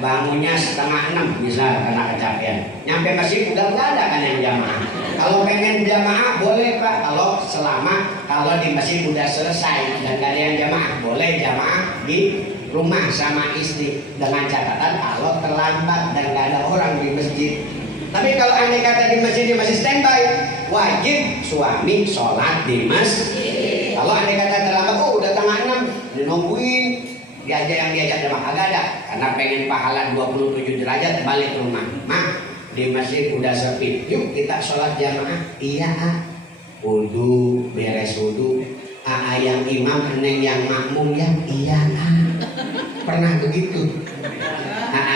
bangunnya 5:30 bisa karena kecapean, nyampe masjid udah nggak ada kan yang jamaah. Kalau pengen jamaah boleh Pak, kalau di masjid udah selesai dan gak ada yang jamaah, boleh jamaah di rumah sama istri dengan catatan kalau terlambat dan gak ada orang di masjid. Tapi kalau andai kata di masjid masih standby, wajib suami sholat di masjid. Kalau andai kata terlambat, udah 5:30 dinungguin, dia aja yang diajak jamaah kagak ada, karena pengen pahala 27 derajat balik ke rumah. di masjid udah sepi, yuk kita sholat jamaah. Iya ah. Wudu, beres wudu, yang imam, neng yang makmum ya. Iya ah. Pernah begitu?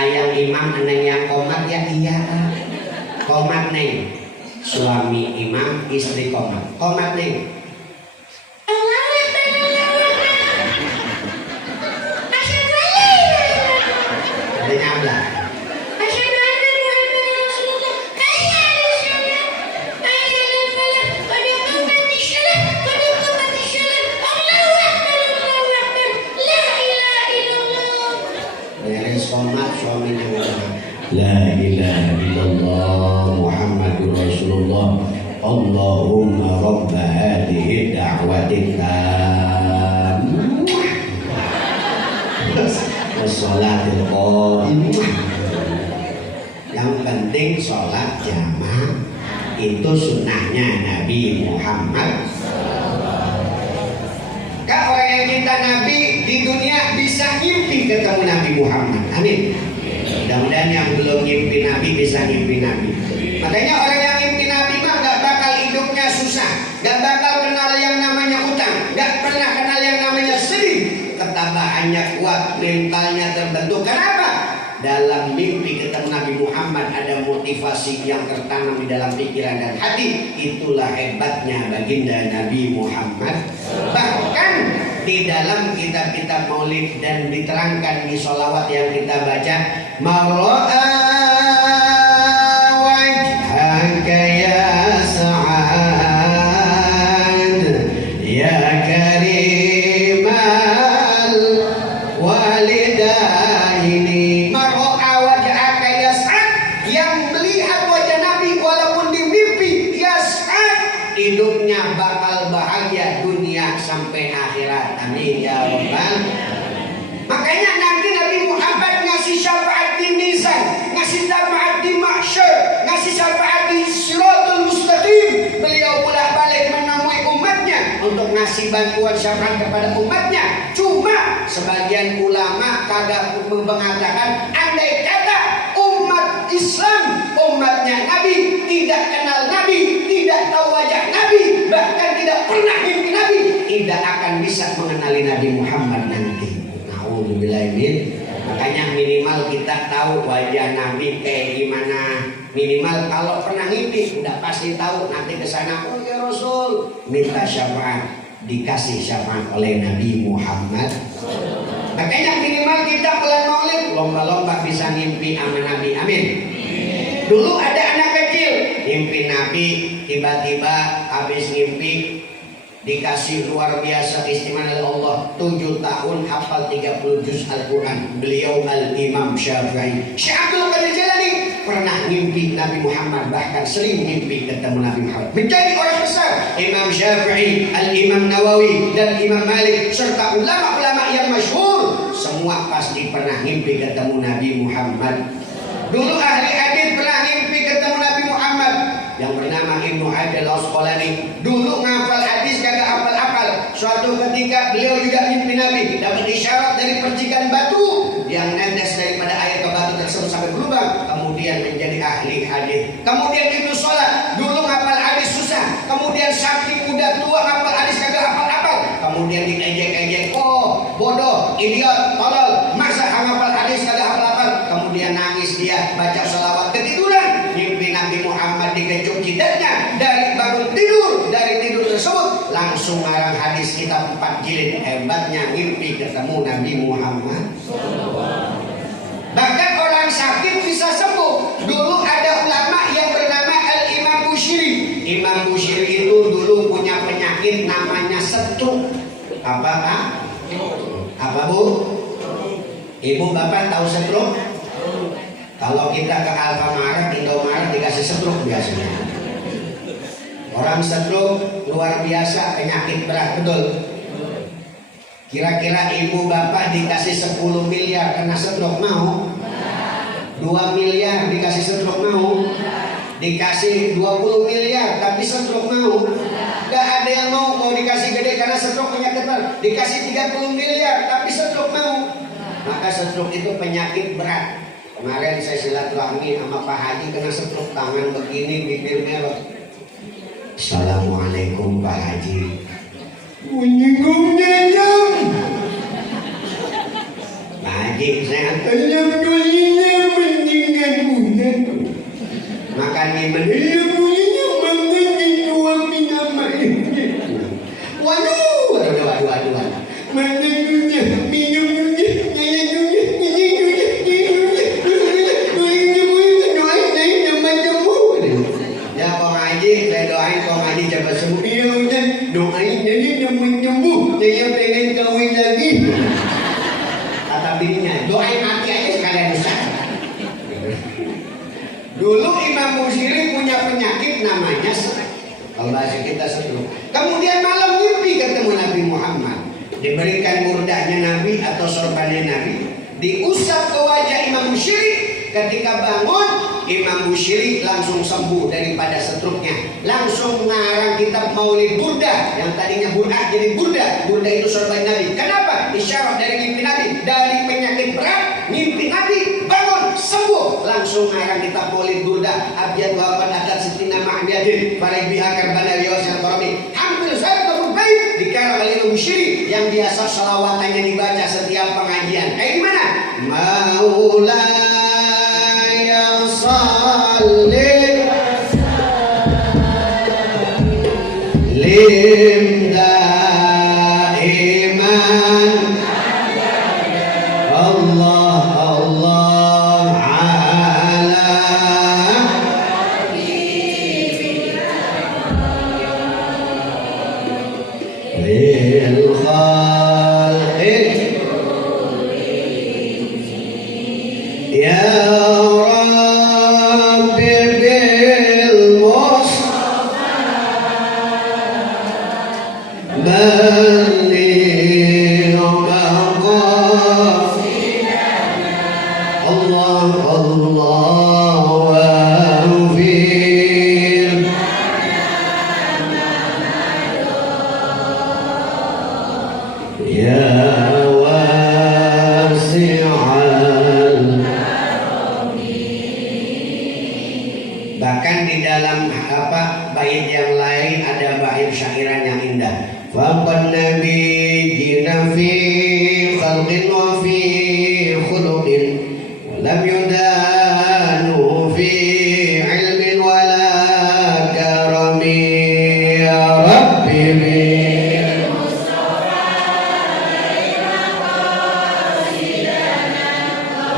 Yang imam, neng yang komat ya. Iya ah. Komat neng, suami imam, istri komat. Komat neng, ada nyabla. Beres komat suaminya ucap La ilaha illallah Muhammadur Rasulullah Allahumma rabba hadihi da'wati tammah wassalatil qa'imah. Yang penting sholat jamaah itu sunnahnya Nabi Muhammad. Kak, orang yang cinta Nabi di dunia bisa ngimpi ketemu Nabi Muhammad. Amin. Mudah-mudahan yang belum ngimpi Nabi bisa ngimpi Nabi. Makanya orang yang ngimpi Nabi mah gak bakal hidupnya susah, gak bakal kenal yang namanya utang, gak pernah kenal yang namanya sedih. Ketabahannya kuat, mentalnya terbentuk. Kenapa? Dalam mimpi ketemu Nabi Muhammad ada motivasi yang tertanam di dalam pikiran dan hati. Itulah hebatnya baginda Nabi Muhammad. Bahkan di dalam kitab-kitab maulid dan diterangkan di sholawat yang kita baca, Marra'a wajhaka ya sa'ad ya karimal walidaini. Marra'a wajhaka ya sa'ad, yang melihat wajah Nabi walaupun di mimpi, ya sa'ad, hidupnya bakal bahagia dunia sampai akhirat. Amin ya rabbal. Makanya nanti Nabi Muhammad ngasih syafaat di mizan, ngasih syafaat di mahsyar, ngasih syafaat di siratul mustaqim. Beliau pula balik menemui umatnya untuk ngasih bantuan syafaat kepada umatnya. Cuma sebagian ulama kagak mengatakan andai kata umat Islam, umatnya Nabi tidak kenal Nabi, tidak tahu wajah Nabi, bahkan tidak pernah mimpi Nabi, tidak akan bisa mengenali Nabi Muhammad nanti. Makanya minimal kita tahu wajah Nabi kayak gimana. Minimal kalau pernah ngimpi udah pasti tahu nanti ke sana, oh ya Rasul, minta syafaat, dikasih syafaat oleh Nabi Muhammad. Makanya minimal kita bulan Maulid lomba-lomba bisa ngimpi sama Nabi. Amin. Dulu ada anak kecil ngimpi Nabi, tiba-tiba habis ngimpi dikasih luar biasa istimewa dari Allah, 7 tahun hafal 30 juz Al-Quran. Beliau Al-Imam Syafi'i. Syekh Abdul Qadir Jilani pernah ngimpi Nabi Muhammad, bahkan sering ngimpi ketemu Nabi Muhammad. Menjadi orang besar Imam Syafi'i, Al-Imam Nawawi dan Imam Malik serta ulama-ulama yang masyhur semua pasti pernah ngimpi ketemu Nabi Muhammad. Dulu ahli hadis pernah ngimpi ketemu Nabi Muhammad yang bernama Ibnu Hajar Al-Asqalani. Dulu ngafal hadis kagak hafal-hafal. Suatu ketika beliau juga mimpi Nabi, dapat isyarat dari percikan batu yang netes daripada air ke batu tersebut sampai berlubang. Kemudian menjadi ahli hadis. Kemudian itu sholat. Dulu ngafal hadis susah. Kemudian saking udah tua ngafal hadis kagak hafal-hafal. Kemudian diejek-ejek, oh bodoh, idiot, tolol, masa ngafal hadis kagak hafal-hafal. Kemudian nangis dia, baca salawat, ketiduran. Mimpi Nabi Muhammad dikecup jidatnya, dari bangun tidur, dari tidur tersebut langsung ngarang hadis kitab 4 jilid. Hebatnya mimpi ketemu Nabi Muhammad. Bahkan orang sakit bisa sembuh. Dulu ada ulama yang bernama Al-Imam Bushiri. Imam Bushiri itu dulu punya penyakit namanya stroke. Apa Pak? Apa Bu? Ibu bapak tahu stroke? Kalau kita ke Alfamaret, Indomaret dikasih stroke biasanya. Orang stroke luar biasa, penyakit berat, betul. Kira-kira ibu bapak dikasih 10 miliar kena stroke mau? 2 miliar dikasih stroke mau? Dikasih 20 miliar tapi stroke mau? Gak ada yang mau dikasih gede karena stroke penyakit berat. Dikasih 30 miliar tapi stroke mau? Maka stroke itu penyakit berat. Kemarin saya silaturahmi sama Pak Haji kena setruk tangan begini, bibir merah. Assalamualaikum Pak Haji. Pak Haji, saya alhamdulillah meninggal bulan. Makan gimana? Waduh. Doain jadi nyembuh, dia pengen kawin lagi. Kata bininya, doain mati aja sekalian Ustaz. Dulu Imam Busiri punya penyakit namanya kalau bahasa kita stroke. Kemudian malam mimpi ketemu Nabi Muhammad, diberikan murdahnya Nabi atau sorbannya Nabi, diusap ke wajah Imam Busiri. Ketika bangun, Imam Busiri langsung sembuh daripada stroke-nya. Langsung mengarang kitab Maulid Burda, yang tadinya Burda jadi Burda. Burda itu sorban Nabi. Kenapa? Isyarat dari mimpi Nabi. Dari penyakit berat, mimpi Nabi, bangun, sembuh. Langsung mengarang kitab Maulid Burda. Abiyat wafat adat sitina ma'abiyadin. Farid biha karbana liwasil qarami. Hampir saya kabur baik. Dikarang oleh Imam Busiri yang biasa salawatannya dibaca setiap pengajian. Kayak gimana? Maulaya salli lim daiman Allah ala lil khalqi ya Rabbi bil Mustafa balligh maqasidana Allah wafir ya wasi'al. Bahkan di dalam bait yang lain ada bait syairan yang indah. Faqad nabiyina fi khalqin wa fi khuluqin wa lam yudanu fi ilmin wala karami ya Rabbi bil Mustafa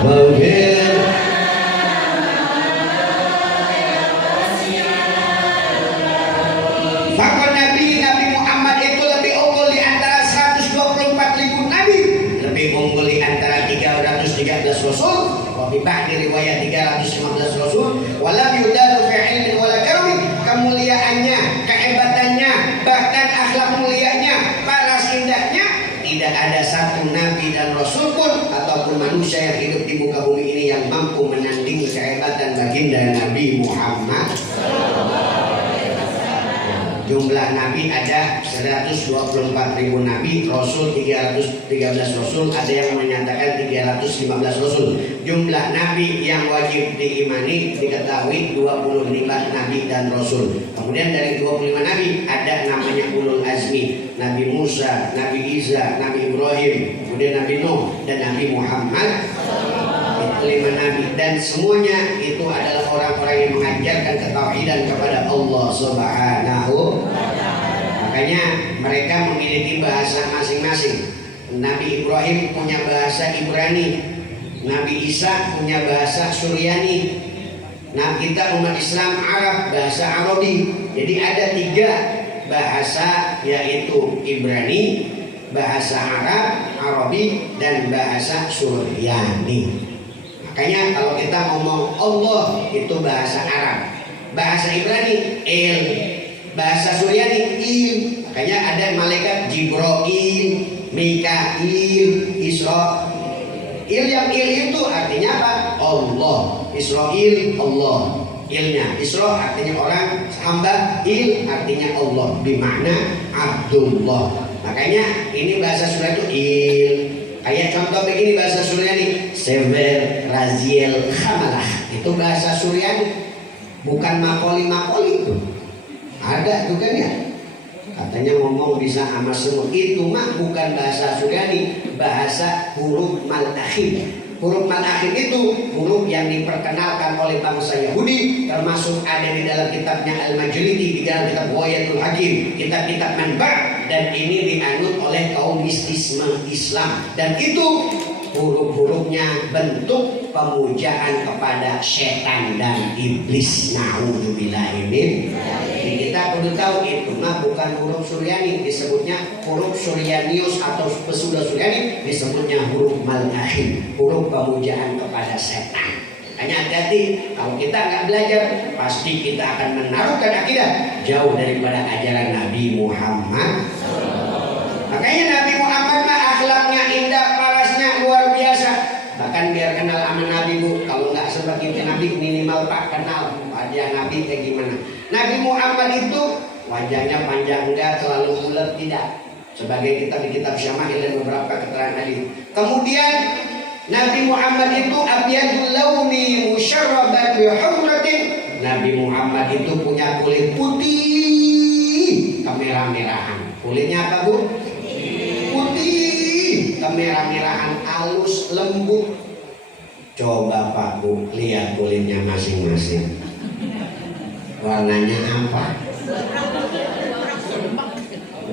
wa bil Nabi Muhammad itu lebih unggul di antara 124.000 nabi, lebih unggul di antara 313 rasul, wa di riwayat 315 rasul, walam yudanu fi ilmin wala karami. Kemuliaannya, kehebatannya, bahkan akhlak mulianya, paras indahnya, tidak ada satu nabi dan rasul pun ataupun manusia yang hidup di muka bumi ini yang mampu menandingi kehebatan baginda Nabi Muhammad. Jumlah nabi ada 124.000 nabi, rasul 313 rasul, ada yang menyatakan 315 rasul. Jumlah nabi yang wajib diimani diketahui 25 nabi dan rasul. Kemudian dari 25 nabi ada namanya ulul azmi, Nabi Musa, Nabi Isa, Nabi Ibrahim, kemudian Nabi Nuh dan Nabi Muhammad. 5 nabi, dan semuanya itu adalah orang-orang yang mengajarkan ketauhidan kepada Allah Subhanahu. Makanya mereka memiliki bahasa masing-masing. Nabi Ibrahim punya bahasa Ibrani, Nabi Isa punya bahasa Suryani. Nah, kita umat Islam Arab bahasa Arabi. Jadi ada 3 bahasa, yaitu Ibrani, bahasa Arab, Arabi, dan bahasa Suryani. Makanya kalau kita ngomong Allah itu bahasa Arab, bahasa Ibrani Il, bahasa Suryani Il. Makanya ada malaikat Jibril, Mikail, Israil. Yang Il itu artinya apa? Allah. Israil Allah, ilnya. Isra artinya orang, hamba. Il artinya Allah, bermakna Abdullah. Makanya ini bahasa Sunda itu Il, Kayak contoh begini bahasa Suryani, Sever Raziel Khamalah, itu bahasa Suryani, bukan makoli itu. Ada tuh kan ya, katanya ngomong bisa sama semua, itu mah bukan bahasa Suryani, bahasa huruf mal-akhir. Huruf mal-akhir itu huruf yang diperkenalkan oleh bangsa Yahudi, termasuk ada di dalam kitabnya Al-Majlidi, di dalam kitab Wayatul Hakim, kitab-kitab manba', dan ini dianut oleh kaum mistisme Islam, dan itu huruf-hurufnya bentuk pemujaan kepada setan dan iblis. Na'udzubillah ini. Jadi kita perlu tahu itu mah bukan huruf Suryani, disebutnya huruf Suryanius atau pesudah Suryani, disebutnya huruf mal-akhir, huruf pemujaan kepada setan. Hanya hati-hati, kalau kita nggak belajar, pasti kita akan menaruhkan akidah jauh daripada ajaran Nabi Muhammad. Makanya Nabi Muhammad mah akhlaknya indah, parasnya luar biasa. Bahkan biar kenal sama Nabi bu, kalau nggak sebagai Nabi minimal pak kenal wajah Nabi kayak gimana. Nabi Muhammad itu wajahnya panjang enggak, terlalu bulat tidak. Sebagai kitab di kitab Syama'il dan beberapa keterangan hadis. Kemudian Nabi Muhammad itu abyadul launi musyarraban bi humratin. Nabi Muhammad itu punya kulit putih kemerah-merahan. Kulitnya apa bu? Putih kemerah-merahan, halus, lembut. Coba Pak Bu lihat kulitnya masing-masing, warnanya apa?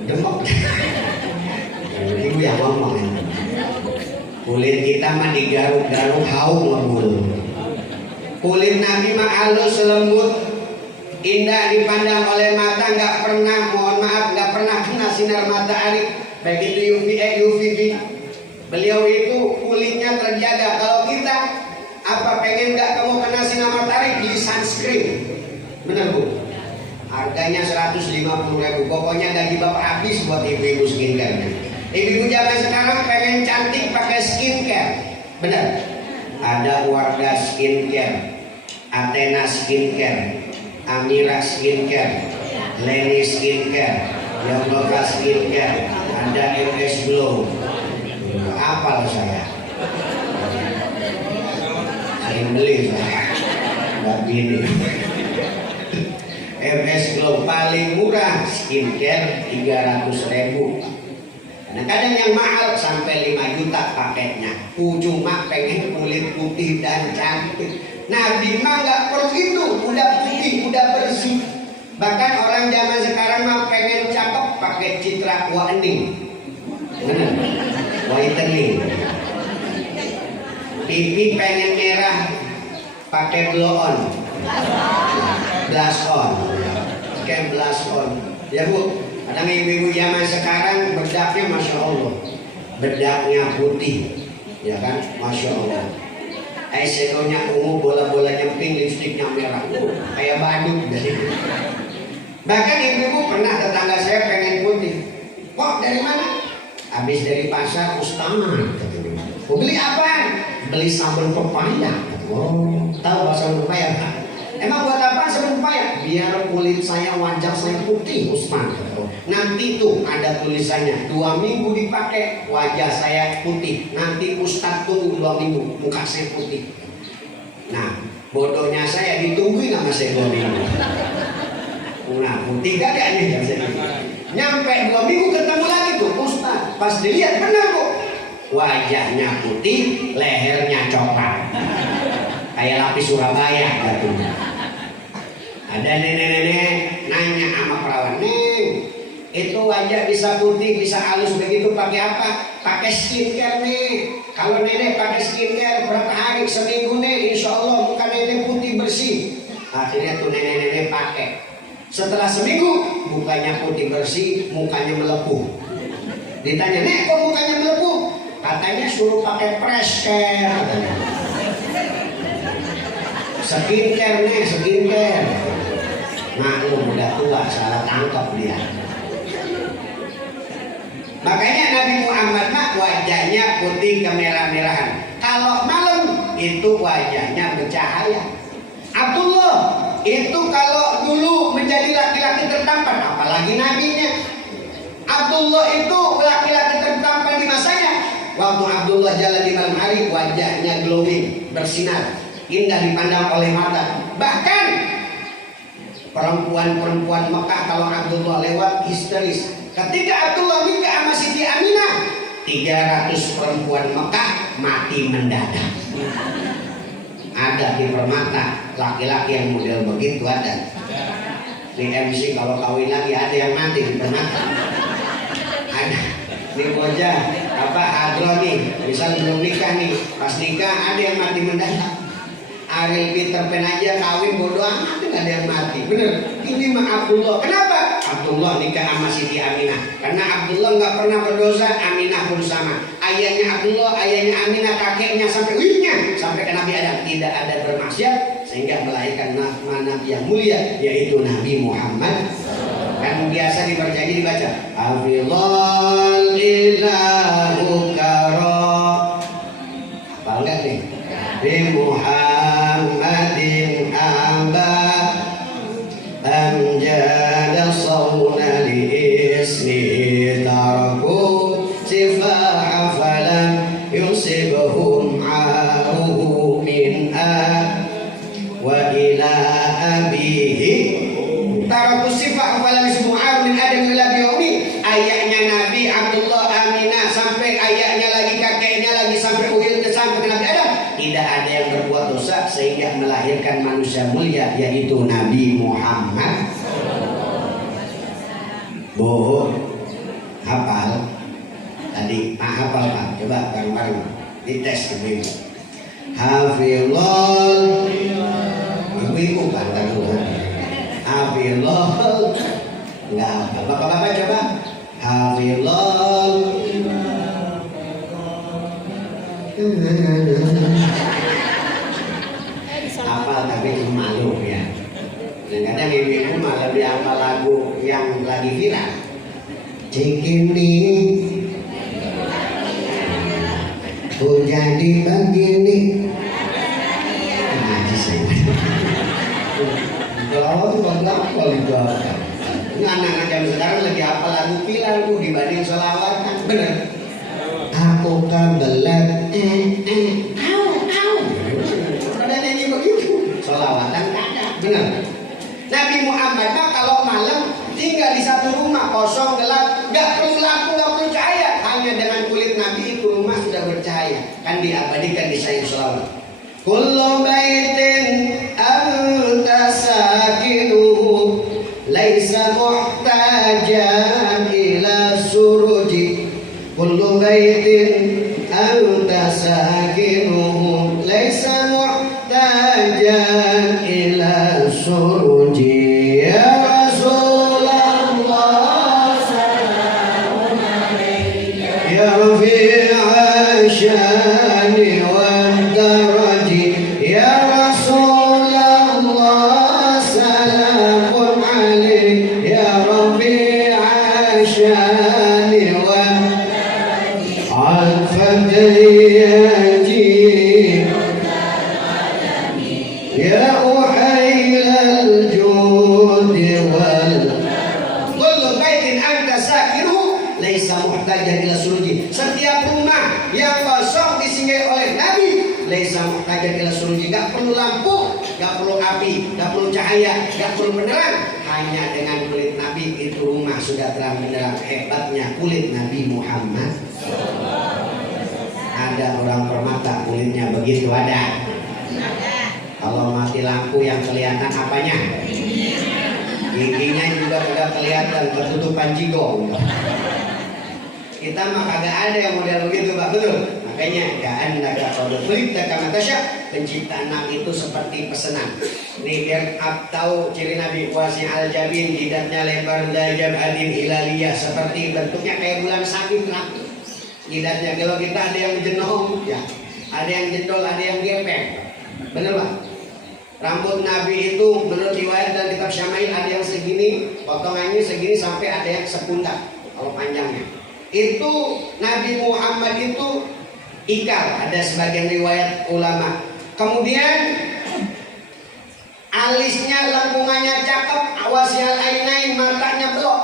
Demek. Ibu yang ngomong. Kulit kita mah digaruk-garuk haum lembut. Kulit Nabi mah halus, lembut, indah dipandang oleh mata, nggak pernah, mohon maaf, nggak pernah kena sinar matahari. Baik itu UVA, UVB. Beliau itu kulitnya terjaga. Kalau kita apa pengen nggak kamu kena sinar matahari, beli sunscreen. Benar bu? Harganya 150.000. Pokoknya gaji bapak habis buat ibu-ibu skincare. Ibu-ibu zaman sekarang pengen cantik pakai skincare. Benar? Ada Wardah Skincare, Athena Skincare, Amira Skincare, Leni Skincare, Yoga Skincare, ada MS Glow. Apal saya. Saya beli saya. Nggak gini. MS Glow paling murah skincare 300.000. Nah kadang yang mahal sampai 5 juta paketnya. Cuma pengen kulit putih dan cantik. Nabi mah nggak perlu itu, udah putih, udah bersih. Bahkan orang zaman sekarang mah pengen cakep pakai citra whitening. Benar? Whitening. Pipi pengen merah pakai blow on. Blush on. Pakai blush on. Ya bu. Kadang ibu-ibu zaman sekarang bedaknya Masya Allah, bedaknya putih, ya kan, Masya Allah. Eyeshadow-nya ungu, bola-bolanya pink, lipstiknya merah, kayak badut. Bahkan ibu-ibu pernah tetangga saya pengen putih. Kok dari mana? Habis dari pasar Ustaz. Beli apa? Beli sabun pepaya. Oh, tahu sabun pepaya kan? Emang buat apa sabun pepaya? Biar kulit saya, wajah saya putih, Usman. Nanti tuh ada tulisannya 2 minggu dipakai wajah saya putih. Nanti Ustaz tunggu 2 minggu muka saya putih. Nah bodohnya saya ditungguin sama saya 2 minggu. Nah putih gak ada nih yang saya. Nyampe 2 minggu ketemu lagi tuh Ustaz. Pas dilihat benar bu, wajahnya putih, lehernya coklat. Kayak lapis Surabaya katanya. Ada nenek-nenek nanya sama perawan, "Neng, itu wajah bisa putih, bisa halus begitu pakai apa?" "Pakai skincare nih." "Kalau nenek pakai skincare berapa hari?" "Seminggu nih, insya Allah muka nenek putih bersih." Akhirnya tuh nenek-nenek pakai. Setelah seminggu mukanya putih bersih, mukanya melepuh. Ditanya, "Nek kok mukanya melepuh?" Katanya suruh pakai fresh care. Skincare nih, skincare. Maklum udah tua, salah tangkap dia. Makanya Nabi Muhammad mah wajahnya putih kemerah-merahan. Kalau malam itu wajahnya bercahaya. Abdullah itu kalau dulu menjadi laki-laki tertampan, apalagi nabinya. Abdullah itu laki-laki tertampan di masanya. Waktu Abdullah jalan di malam hari, wajahnya glowing, bersinar, indah dipandang oleh mata. Bahkan perempuan-perempuan Mekah kalau Abdullah lewat histeris. Ketika Abdullah nikah sama Siti Aminah, 300 perempuan Mekah mati mendadak. Ada di Permata laki-laki yang model begitu ada. Di MC kalau kawin lagi ada yang mati di Permata. Ada di Koja apa Hadro nih, misal belum nikah nih, pas nikah ada yang mati mendadak. Ariel Peter Pan aja kawin bodoh amat nggak ada yang mati. Bener, ini mah Abdullah. Kenapa? Abdullah nikah sama Siti Aminah. Karena Abdullah nggak pernah berdosa, Aminah pun sama. Ayahnya Abdullah, ayahnya Aminah, kakeknya sampai uyutnya sampai ke Nabi Adam tidak ada bermaksiat sehingga melahirkan Nabi yang mulia yaitu Nabi Muhammad. Kan biasa diperjanji dibaca. Hafizul ilahu karo. Apa enggak nih? Bi Muhammadin amba amjad sawna li ismi tarku sifaha falam yusibhum aruhu min wa ila abihi taraku sifah falam yusibhum aruhu min adam ila biyomi. Ayahnya Nabi Abdullah Aminah sampai ayahnya lagi kakeknya lagi sampai uyutnya sampai ke Nabi Adam tidak ada yang berbuat dosa sehingga melahirkan manusia mulia yaitu Nabi Muhammad. Bu, hafal tadi? Hafal Pak? Coba bareng-bareng dites dulu. Hafizul ibu kan dulu. Hafizul enggak apa. Bapak-bapak coba. Hafizul hafal tapi malu ya. Kadang-kadang ibu-ibu malah lebih hafal lagu yang lagi viral. Cikini ku jadi begini. Ngaji saya. Kalau juga ini anak-anak zaman sekarang lagi hafal lagu viral tuh dibanding sholawat kan bener. Aku kebelet ada nyanyi begitu sholawatan ada bener. Nabi Muhammad mah kalau malam tinggal di satu rumah kosong gelap, nggak perlu lampu, nggak perlu cahaya, hanya dengan kulit Nabi itu rumah sudah bercahaya. Kan diabadikan di sayur sholawat. Kullu baitin anta sakinuhu laisa muhtajan ila suruji. Kullu baitin anta sakinuhu laisa muhtajan ila suruji. Ya Rasulullah salamun alayka ya rafi'a syani wa daraji. Ya Rasulullah salamun alayka ya rafi'a syani wa al-fadiyati ya uhailal judi wal kullu baitin anta sakiruhu laisa muhtajan ila suruji. Setiap rumah yang kosong disinggahi oleh Nabi laisa muhtajan ila suruji, gak perlu lampu, gak perlu api, gak perlu cahaya, gak perlu penerangan, hanya dengan kulit Nabi itu rumah sudah terang benderang. Hebatnya kulit Nabi Muhammad. Ada orang Permata kulitnya begitu ada. Kalau mati lampu yang kelihatan apanya? Giginya juga udah kelihatan ketutupan jigong. Kita mah kagak ada yang model begitu Pak, betul? Makanya ka'annaka qad khuliqta kama tasya. Penciptaan Nabi itu seperti pesanan. Nih biar tahu ciri Nabi wasi'al jabin, jidatnya lebar dajab adin hilaliyah, seperti bentuknya kayak bulan sabit Nabi. Jidatnya kalau kita ada yang jenong ya, ada yang jendol, ada yang gepeng. Bener Pak? Rambut Nabi itu menurut riwayat dan kitab Syama'il ada yang segini, potongannya segini sampai ada yang sepundak kalau panjangnya. Itu Nabi Muhammad itu ikal, ada sebagian riwayat ulama. Kemudian alisnya, lengkungannya cakep, awasyal ainain, matanya belok.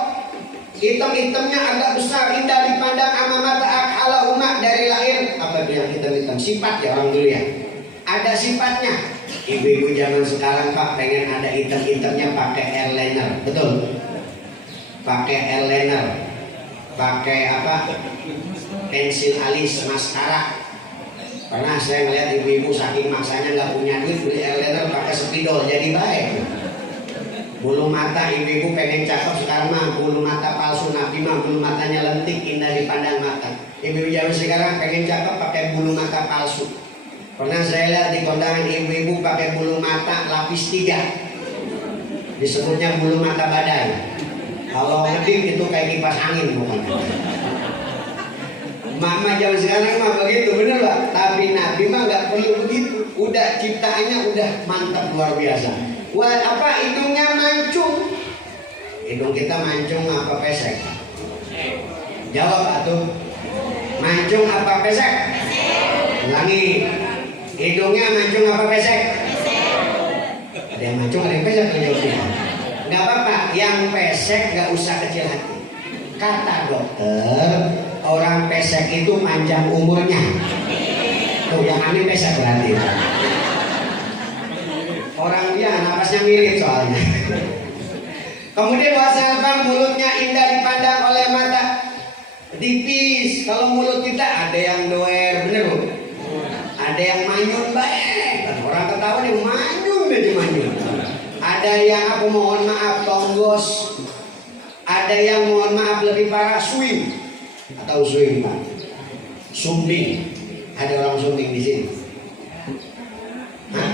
Hitam-hitamnya agak besar, indah dipandang ama mata akhala umat dari lahir. Apa itu yang hitam-hitam? Sifat ya orang dulu ya. Ada sifatnya. Ibu-ibu zaman sekarang Pak pengen ada hitam-hitamnya pakai airliner, betul? Pakai airliner, pakai apa? Pensil alis, maskara. Pernah saya ngeliat ibu-ibu saking maksanya nggak punya duit beli airliner pakai spidol jadi baik. Bulu mata ibu-ibu pengen cakep sekarang mah bulu mata palsu, Nabi mah bulu matanya lentik indah dipandang mata. Ibu-ibu zaman sekarang pengen cakep pakai bulu mata palsu. Pernah saya lihat di kondangan ibu-ibu pakai bulu mata lapis 3. Disebutnya bulu mata badai. Kalau ngedip itu kayak kipas angin bukan. Mama zaman sekarang mah begitu, bener Pak. Tapi Nabi mah nggak perlu begitu. Udah ciptaannya udah mantap luar biasa. Wah apa hidungnya mancung? Hidung kita mancung apa pesek? Jawab atuh. Mancung apa pesek? Ulangi. Hidungnya mancung apa pesek? Ada yang mancung, ada yang pesek jawabnya. Nggak apa-apa, yang pesek nggak usah kecil hati. Kata dokter, orang pesek itu panjang umurnya. Tuh yang aneh pesek berarti. Orang dia napasnya mirip soalnya. Kemudian wasalbang mulutnya indah dipandang oleh mata. Tipis. Kalau mulut kita ada yang doer, bener Bu? Ada yang manyun baik. Orang ketawa nih manyun aja manyun. Ada yang aku mohon maaf tonggos. Ada yang mohon maaf lebih parah swing. Atau swing Pak? Sumbing. Ada orang sumbing di sini. Hah?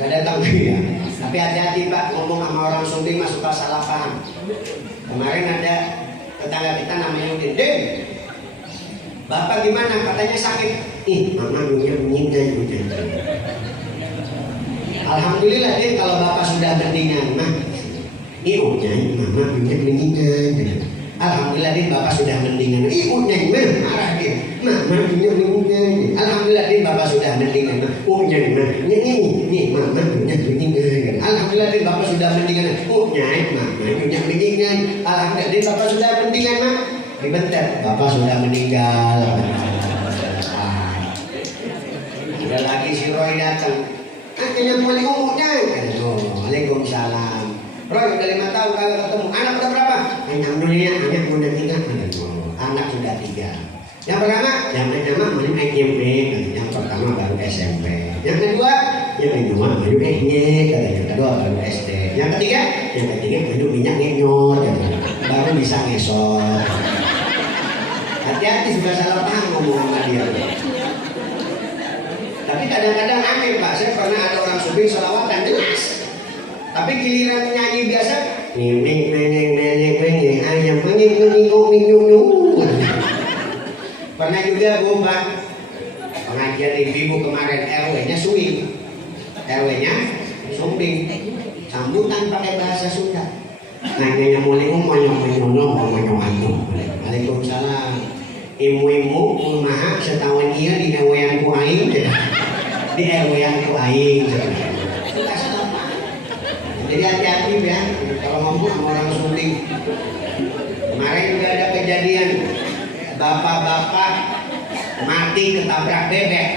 Gak datang ya. Tapi hati-hati Pak ngomong sama orang sumbing mah suka salah paham. Kemarin ada tetangga kita namanya Udin. Din, Bapak gimana? Katanya sakit. Ih, mama dunia meninggal udah. Alhamdulillah Din kalau Bapak sudah mendingan mah. Ibunya mama dunia meninggal. Alhamdulillah Din Bapak sudah mendingan. Ibunya marah dia. Mama dunia meninggal. Alhamdulillah Din Bapak sudah mendingan. Ibunya ini mama dunia meninggal. Alhamdulillah Din Bapak sudah mendingan. Ibunya mama dunia meninggal. Alhamdulillah Din Bapak sudah mendingan mah. Dibentar Bapak sudah meninggal. Ada lagi si Roy datang. Akhirnya mulai umurnya. Waalaikumsalam. Roy udah 5 tahun kagak ketemu. Anak udah berapa? Alhamdulillah anak udah 3. Anak sudah 3. Yang pertama, yang pertama belum SMP. Yang pertama baru SMP. Yang kedua baru SD. Yang kedua baru SD. Yang ketiga baru minyak ngenyor. Baru bisa ngesot. Hati-hati sudah salah paham ngomong sama dia. Tapi kadang-kadang aneh Pak. Saya pernah ada orang sumbing selawatan jelas. Tapi giliran nyanyi biasa, ayam pernah juga Bu Pak pengajian ibu kemarin RW-nya swing, RW-nya sumbing, sambutan pakai bahasa Sunda. Nanya mulai Waalaikumsalam. Ibu-ibu kumaha setahun iya di RW yang ku aing, di RW yang ku aing. Jadi hati-hati ya kalau ngomong sama orang sumbing. Kemarin juga ada kejadian bapak-bapak mati ketabrak bebek.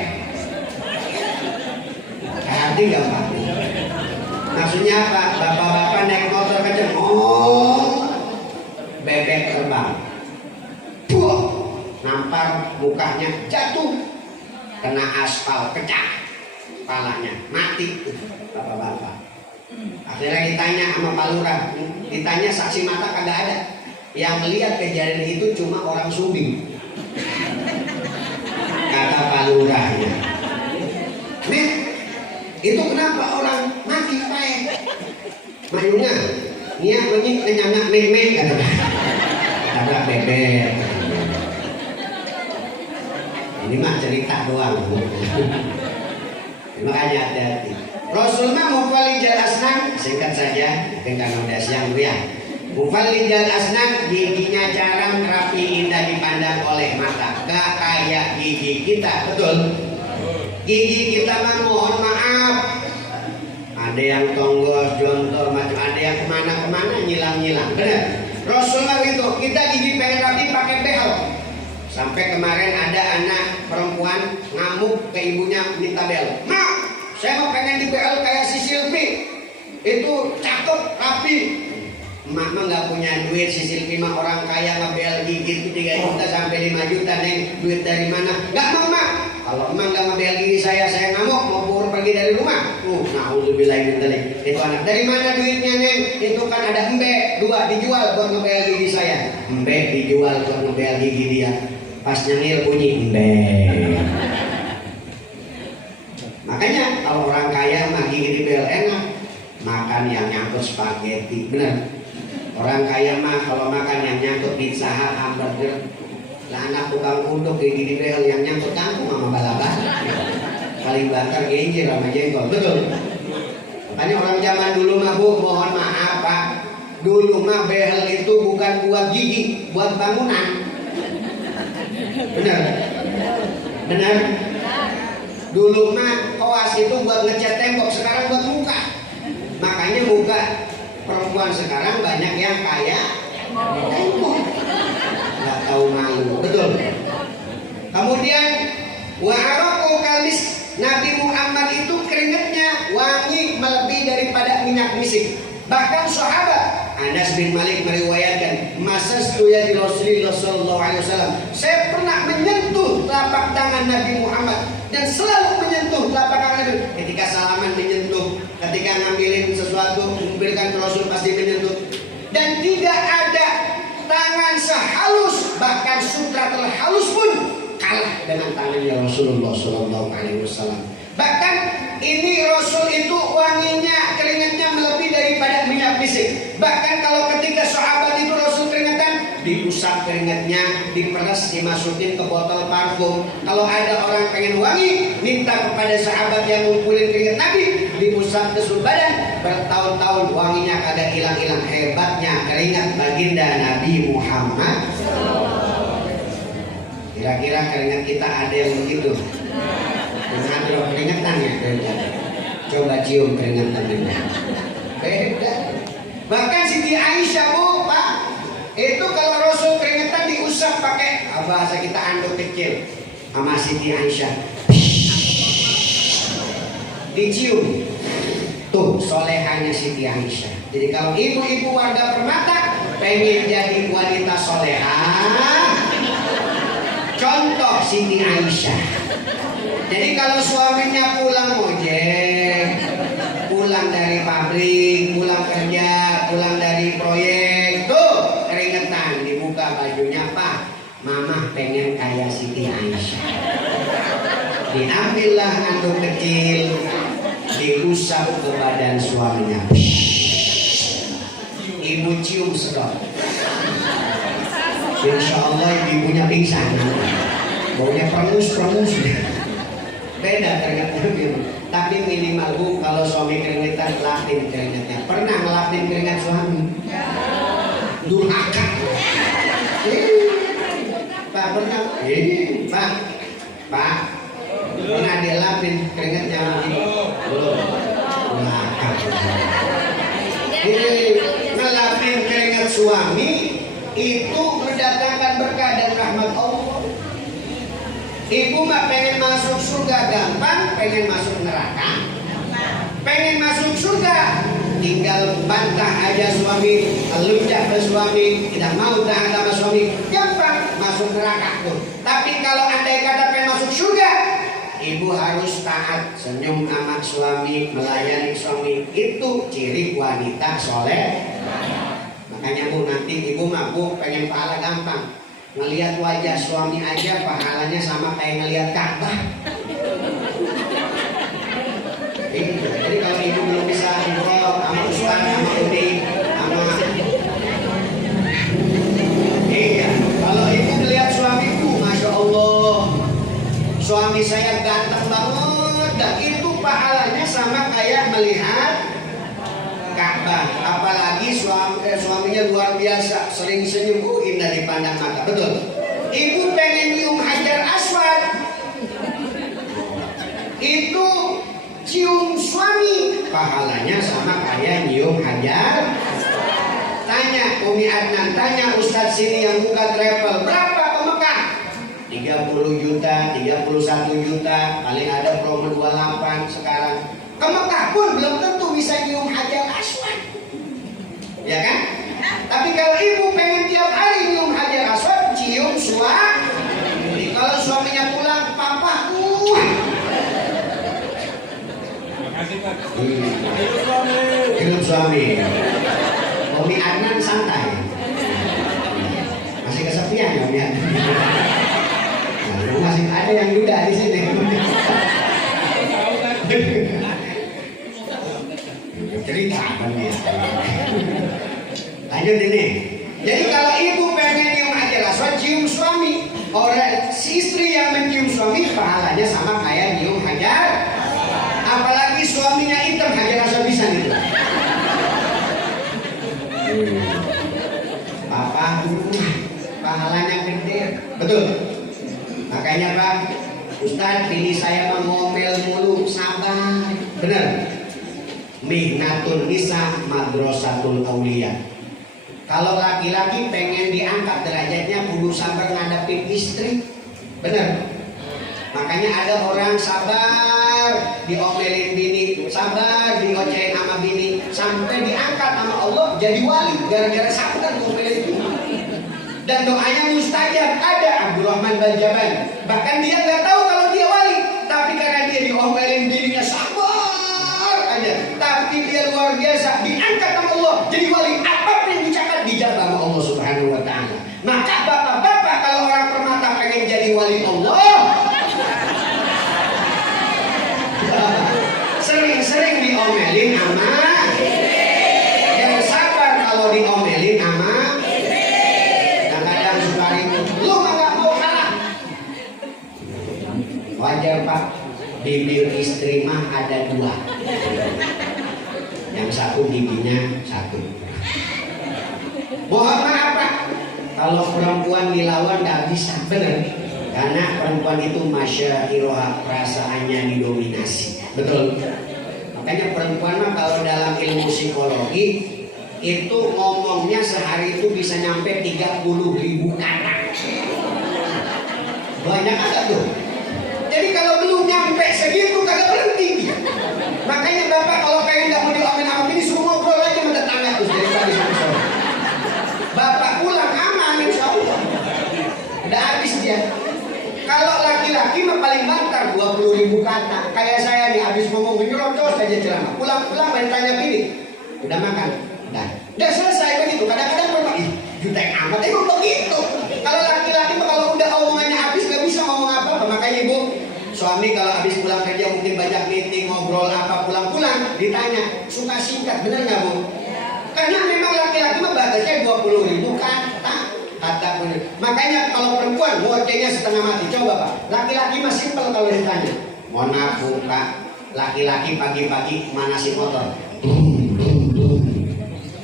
Arti nggak Pak? Maksudnya apa? Bapak-bapak naik motor kenceng, bebek terbang, nampar mukanya jatuh, kena aspal pecah, kepalanya mati bapak-bapak. Akhirnya ditanya sama Pak Lurah, ditanya saksi mata kagak ada. Yang melihat kejadian itu cuma orang sumbing. Kata Pak Lurahnya, Nek, itu kenapa orang mati pae? Mayunya, niat menyik kenyangak meme kata. Ada bebek. Ini mah cerita doang. Makanya hati-hati. Rasulullah mufallijal asnan, singkat saja, mungkin karena udah siang Bu ya. Mufallijal asnan, giginya jarang rapi indah dipandang oleh mata. Gak kayak gigi kita, betul? Gigi kita mah mohon maaf. Ada yang tonggos, jontor, macam ada yang kemana-kemana nyilang-nyilang, benar? Rasulullah itu kita gigi pengen rapi pakai behel. Sampai kemarin ada anak perempuan ngamuk ke ibunya minta behel. Ma, saya mau pengen di behel kayak si Silvi. Itu cakep, rapi. Mak mah nggak punya duit, si Silvi mah orang kaya ngebel gigi itu 3 juta sampai 5 juta neng. Duit dari mana? Nggak mau mak. Kalau emang nggak ngebel gigi saya ngamuk mau buru pergi dari rumah. Nauzubillahimindzalik. Itu anak dari mana duitnya neng? Itu kan ada embe 2 dijual buat ngebel gigi saya. Embe dijual buat ngebel gigi dia. Pas nyengir bunyi embe. Makanya kalau orang kaya mah gigi dibel enak. Makan yang nyangkut spaghetti, bener. Orang kaya mah kalau makan yang nyangkut pizza hut, hamburger. Lah anak tukang kuduk gigi dibel yang nyangkut kangkung sama balabah. Paling bakar genjer sama jengkol, betul. Makanya orang zaman dulu mah bu, mohon maaf pak. Dulu mah behel itu bukan buat gigi, buat bangunan. Bener, bener. Dulu mah koas itu buat ngecat tembok, sekarang buat muka. Makanya muka perempuan sekarang banyak yang kaya tembok, nggak tahu malu, betul. Kemudian wa'araku kalis, Nabi Muhammad itu keringatnya wangi melebihi daripada minyak misik. Bahkan sahabat Anas bin Malik meriwayatkan, masastu ya di Rasulullah sallallahu alaihi wasallam. Saya pernah menyentuh telapak tangan Nabi Muhammad dan selalu menyentuh telapak tangan Nabi. Ketika salaman menyentuh, ketika ngambilin sesuatu memberikan ke Rasul pasti menyentuh. Dan tidak ada tangan sehalus, bahkan sutra terhalus pun kalah dengan tangannya Rasulullah sallallahu alaihi wasallam. Bahkan ini Rasul itu wanginya, keringatnya melebihi daripada minyak misik. Bahkan kalau ketika sahabat itu Rasul keringatan, diusap keringatnya, diperes, dimasukin ke botol parfum. Kalau ada orang pengen wangi, minta kepada sahabat yang ngumpulin keringat Nabi, diusap ke seluruh badan. Bertahun-tahun wanginya kagak hilang-hilang. Hebatnya keringat baginda Nabi Muhammad. Kira-kira keringat kita ada yang begitu? Mengadrok keringetan ya. Coba cium keringetan ini. Beda. Bahkan Siti Aisyah bu, pak, itu kalau Rasul keringetan diusap pakai bahasa kita anduk kecil sama Siti Aisyah. Dicium. Tuh solehanya Siti Aisyah. Jadi kalau ibu-ibu warga Permata pengen jadi wanita soleha, contoh Siti Aisyah. Jadi kalau suaminya pulang ojek, pulang dari pabrik, pulang kerja, pulang dari proyek, tuh keringetan, dibuka bajunya, Pak, Mama pengen kayak Siti Aisyah. Diambillah anduk kecil, diusap ke badan suaminya. Ibu cium sedot. Insya Allah ibunya pingsan. Baunya perengus. Beda keringatnya gitu. Tapi minimal bu, kalau suami keringetan, lapin keringatnya. Pernah ngelapin keringat suami? Durhaka. Pak pernah? Pak pernah dilapin keringatnya? Belum. Durhaka. Ngelapin keringat suami itu mendatangkan berkah dan rahmat Allah. Ibu mah pengen masuk surga gampang, pengen masuk neraka. Pengen masuk surga, tinggal bantah aja suami, luncak ke suami, tidak mau taat sama suami, gampang masuk neraka tuh. Tapi kalau andai kata pengen masuk surga, ibu harus taat, senyum sama suami, melayani suami. Itu ciri wanita soleh. Makanya bu, nanti ibu mah bu pengen pahala gampang. Ngelihat wajah suami aja pahalanya sama kayak ngelihat Ka'bah. Jadi kalau ibu belum bisa umroh sama Ustaz, sama Udi, sama kalau ibu melihat suamiku, masya Allah, suami saya ganteng banget, dan itu pahalanya sama kayak melihat Ka'bah. Apalagi suaminya luar biasa, sering senyum, indah dipandang mata. Betul. Ibu pengen nyium Hajar Aswad, itu cium suami, pahalanya sama kayak nyium Hajar. tanya Umi Adnan, tanya Ustadz sini yang buka travel, berapa ke Mekah? 30 juta, 31 juta, paling ada promo 28 sekarang. Ke Mekah pun belum tentu bisa nyium Hajar Aswad, ya kan? Tapi kalau ibu pengen tiap hari nyium Hajar Aswad, cium suami. Kalau suaminya pulang, papa hidup suami. Umi Adnan santai, masih kesepian ya Umi Adnan. Nah, masih ada yang duda di sini. Cerita kan ya. Lanjut ini. Jadi kalau ibu pengen nyium Hajar Aswad, cium suami. Orang si istri yang mencium suami pahalanya sama kayak nyium Hajar. Apalagi suaminya hitam, Hajar Aswad bisa gitu. Papa pahalanya gede, betul. Makanya Pak Ustadz, bini saya mengomel mulu, sabar, benar. Mihnatul nisa madrasatul aulia. Kalau laki-laki pengen diangkat derajatnya kudu sabar ngadepin istri, benar. Makanya ada orang sabar diomelin bini, sabar diocehin sama bini, sampai diangkat sama Allah jadi wali gara-gara sabar diomelin bini. Dan doanya mustajab. Ada Abdurrahman bin Jaban, bahkan dia nggak tahu kalau dia wali, tapi karena dia diomelin bininya sabar aja, tapi dia luar biasa diangkat sama Allah jadi wali. Apapun yang dicatat dijabah sama Allah Subhanahu wa taala. Maka bapak-bapak kalau orang permata pengen jadi wali Allah, sering-sering diomelin sama yang sabar. Kalau diomelin sama kadang-kadang suka ribut, lu nggak mau kalah. Wajar Pak, bibir istri mah ada dua, yang satu bibinya satu. Mohon maaf Pak, kalau perempuan dilawan nggak bisa, bener. Karena perempuan itu masyairoha, perasaannya didominasi, betul. Makanya perempuan mah kalau dalam ilmu psikologi itu ngomongnya sehari itu bisa nyampe 30.000 kata. Banyak agak tuh. Jadi kalau belum nyampe segitu kagak berhenti. Makanya bapak kalau pengen nggak mau diomelin sama ini, suruh ngobrol aja sama tetangga terus dari pagi sampai sore. Bapak pulang aman insya Allah. Udah habis dia. Kalau laki-laki mah paling bantar 20.000 kata. Kayak saya nih habis ngomong nyerocos aja ceramah. Pulang-pulang main tanya gini, udah makan? Udah selesai begitu. Kadang-kadang perempuan, ih jutek amat, emang begitu. Kalau laki-laki mah kalau udah omongannya habis gak bisa ngomong apa-apa. Makanya ibu, suami kalau habis pulang kerja mungkin banyak meeting, ngobrol apa, pulang-pulang ditanya, suka singkat, bener gak Bu? Karena memang laki-laki mah batasnya 20.000 kata. Makanya kalau perempuan ngocehnya setengah mati. Coba Pak, laki-laki mah simpel kalau ditanya. Mohon maaf Bu Pak, laki-laki pagi-pagi manasin motor,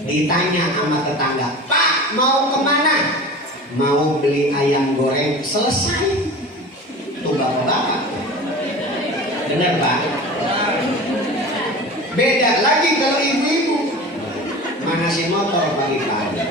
ditanya sama tetangga, Pak mau kemana? Mau beli ayam goreng, selesai. Tuh bapak-bapak, bener Pak. Beda lagi kalau ibu-ibu manasin motor pagi-pagi,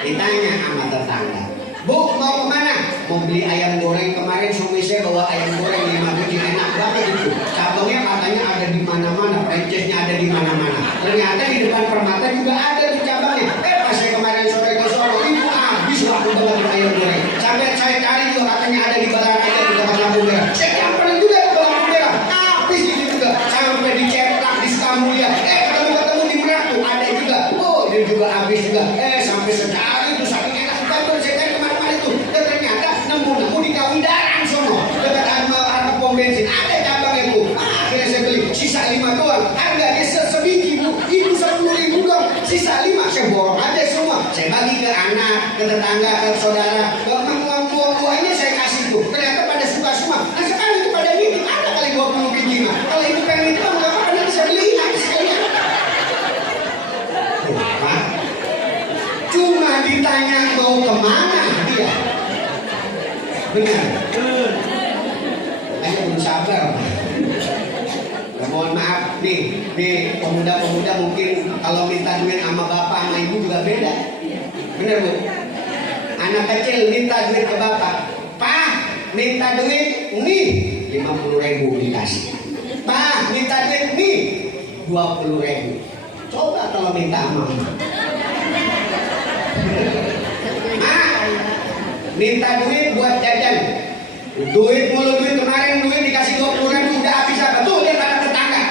ditanya sama tetangga, Bu mau kemana? Mau beli ayam goreng, kemarin suami saya bawa ayam goreng 5 biji, enak banget itu. Cabangnya katanya ada di mana-mana, franchise-nya ada di mana-mana. Ternyata di depan Permata juga ada di cabangnya. Pas saya kemarin sore ke Solo, ibu habis waktu banget ayam goreng. Sampai saya cari juga katanya ada di Balang aja di tempat lampu merah. Saya nyamperin juga ke lampu merah, habis itu juga. Sampai dicetak di Sukamulya, ketemu di Merak tuh ada juga. Oh ini juga habis juga. Sampai secari itu saking enak kita saya cari kemana-mana itu. Dan ternyata nemu di Kawidaran sono dekat harga pom bensin ada cabang itu. Akhirnya saya beli sisa 5 doang, harganya sebiji Bu, itu 10.000 dong, sisa 5 saya borong aja semua, saya bagi ke anak, ke tetangga, ke saudara, ke buah-buahnya saya kasih tuh. Ternyata pada suka semua. Nah sekarang itu pada nitip, ada kali 20 biji mah. Kalau itu pengen itu nggak apa-apa, nanti saya beli lagi sekalian. Pak, cuma ditanya mau kemana dia, benar. Hanya belum sabar. Mohon maaf, nih pemuda-pemuda mungkin kalau minta duit sama bapak sama ibu juga beda. Bener bu? Anak kecil minta duit ke bapak, Pak minta duit nih 50.000 dikasih. Pak minta duit nih 20.000. Coba kalau minta sama mama. Minta duit buat jajan. Duit kemarin duit dikasih 20.000 udah habis apa? Tuh dia kata tetangga.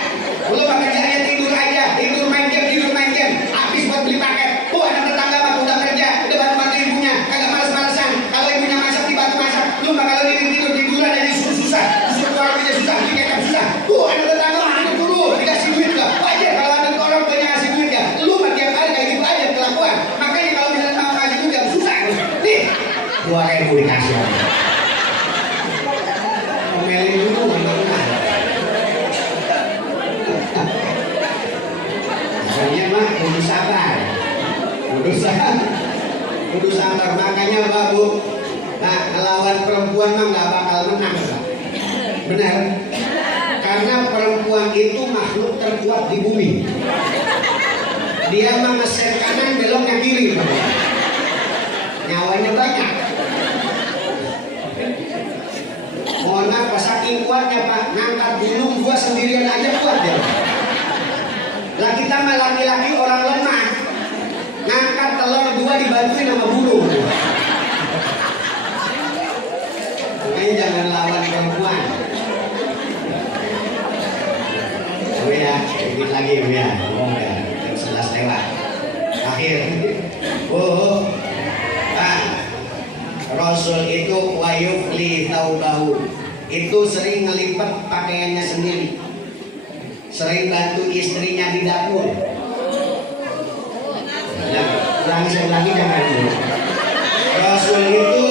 Lu pakai kerjanya tidur aja, tidur main game, habis buat beli paket. Tuh ada tetangga mah udah kerja, udah bantu ibunya, kagak males-malesan. Kalau ibunya masak dibantu masak, lu mah kalau tiduran aja susah, keluar kerja susah, beli kecap susah. Tuh ada tetangga mah hidup dulu, dikasih duit juga. Wajar kalau ada orang punya ngasih duit ya. Lu mah tiap hari kayak gitu aja kelakuan. Makanya kalau misalnya mau ngasih duit ya susah. Nih 2.000 dikasih. Omelin dulu benar. Soalnya mah kudu sabar. Kudu sabar. Makanya babu, nah lawan perempuan mah nggak bakal menang. Benar? Karena perempuan itu makhluk terkuat di bumi. Dia mah ngeset kanan beloknya kiri. Nyawanya banyak. Mohon maaf, saking kuatnya Pak, ngangkat gunung gua sendirian aja kuat ya. Lah kita mah laki-laki orang lemah, ngangkat telur 2 dibantuin sama burung. Makanya jangan lawan perempuan. Oh ya, sedikit lagi ya. Oh ya, jam 11 lewat. Akhir. Oh, Pak. Rasul itu wayufli taubahu, itu sering ngelipat pakaiannya sendiri, sering bantu istrinya di dapur. Ulangi jangan dulu. Rasul itu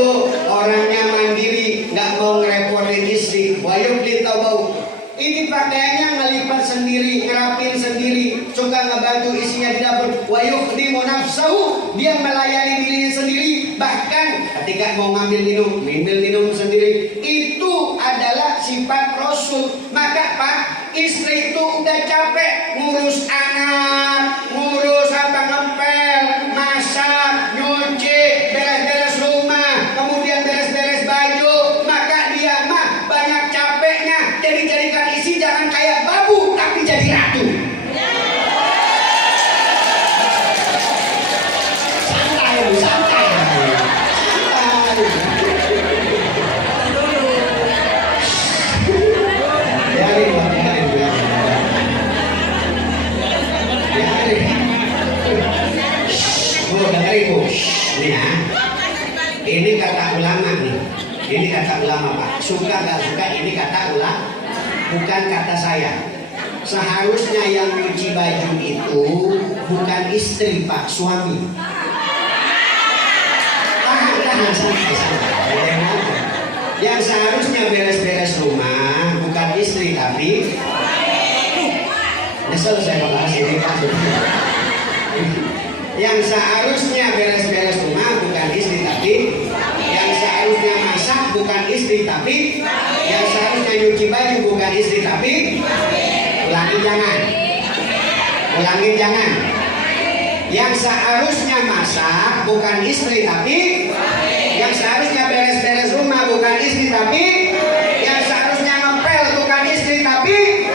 orangnya mandiri, nggak mau ngerepotin istri. Wayufli taubahu, ini pakaiannya ngelipat sendiri, ngerapin sendiri, suka ngebantu istrinya di dapur. Wayufli nafsahu, dia melayani dirinya sendiri. Bahkan ketika mau ngambil minum sendiri. Itu adalah sifat Rasul. Maka Pak, istri itu udah capek ngurus anak, ngurus ngepel, masak, nyuci, beres-beres rumah, kemudian beres-beres baju. Maka dia mah banyak capeknya. Jadi jadikan istri jangan kayak babu, tapi jadi ratu. Santai. Ini kata ulama nih. Ini kata ulama Pak. Suka nggak suka ini kata ulama, bukan kata saya. Seharusnya yang nyuci baju itu bukan istri Pak, suami. Yang seharusnya beres-beres rumah bukan istri tapi nyesel saya bahas ini Pak. Yang seharusnya beres-beres rumah bukan istri tapi, yang seharusnya masak bukan istri tapi, yang seharusnya nyuci baju bukan istri tapi. Ulangin jangan. Yang seharusnya masak bukan istri tapi, yang seharusnya beres-beres rumah bukan istri tapi, yang seharusnya ngepel bukan istri tapi,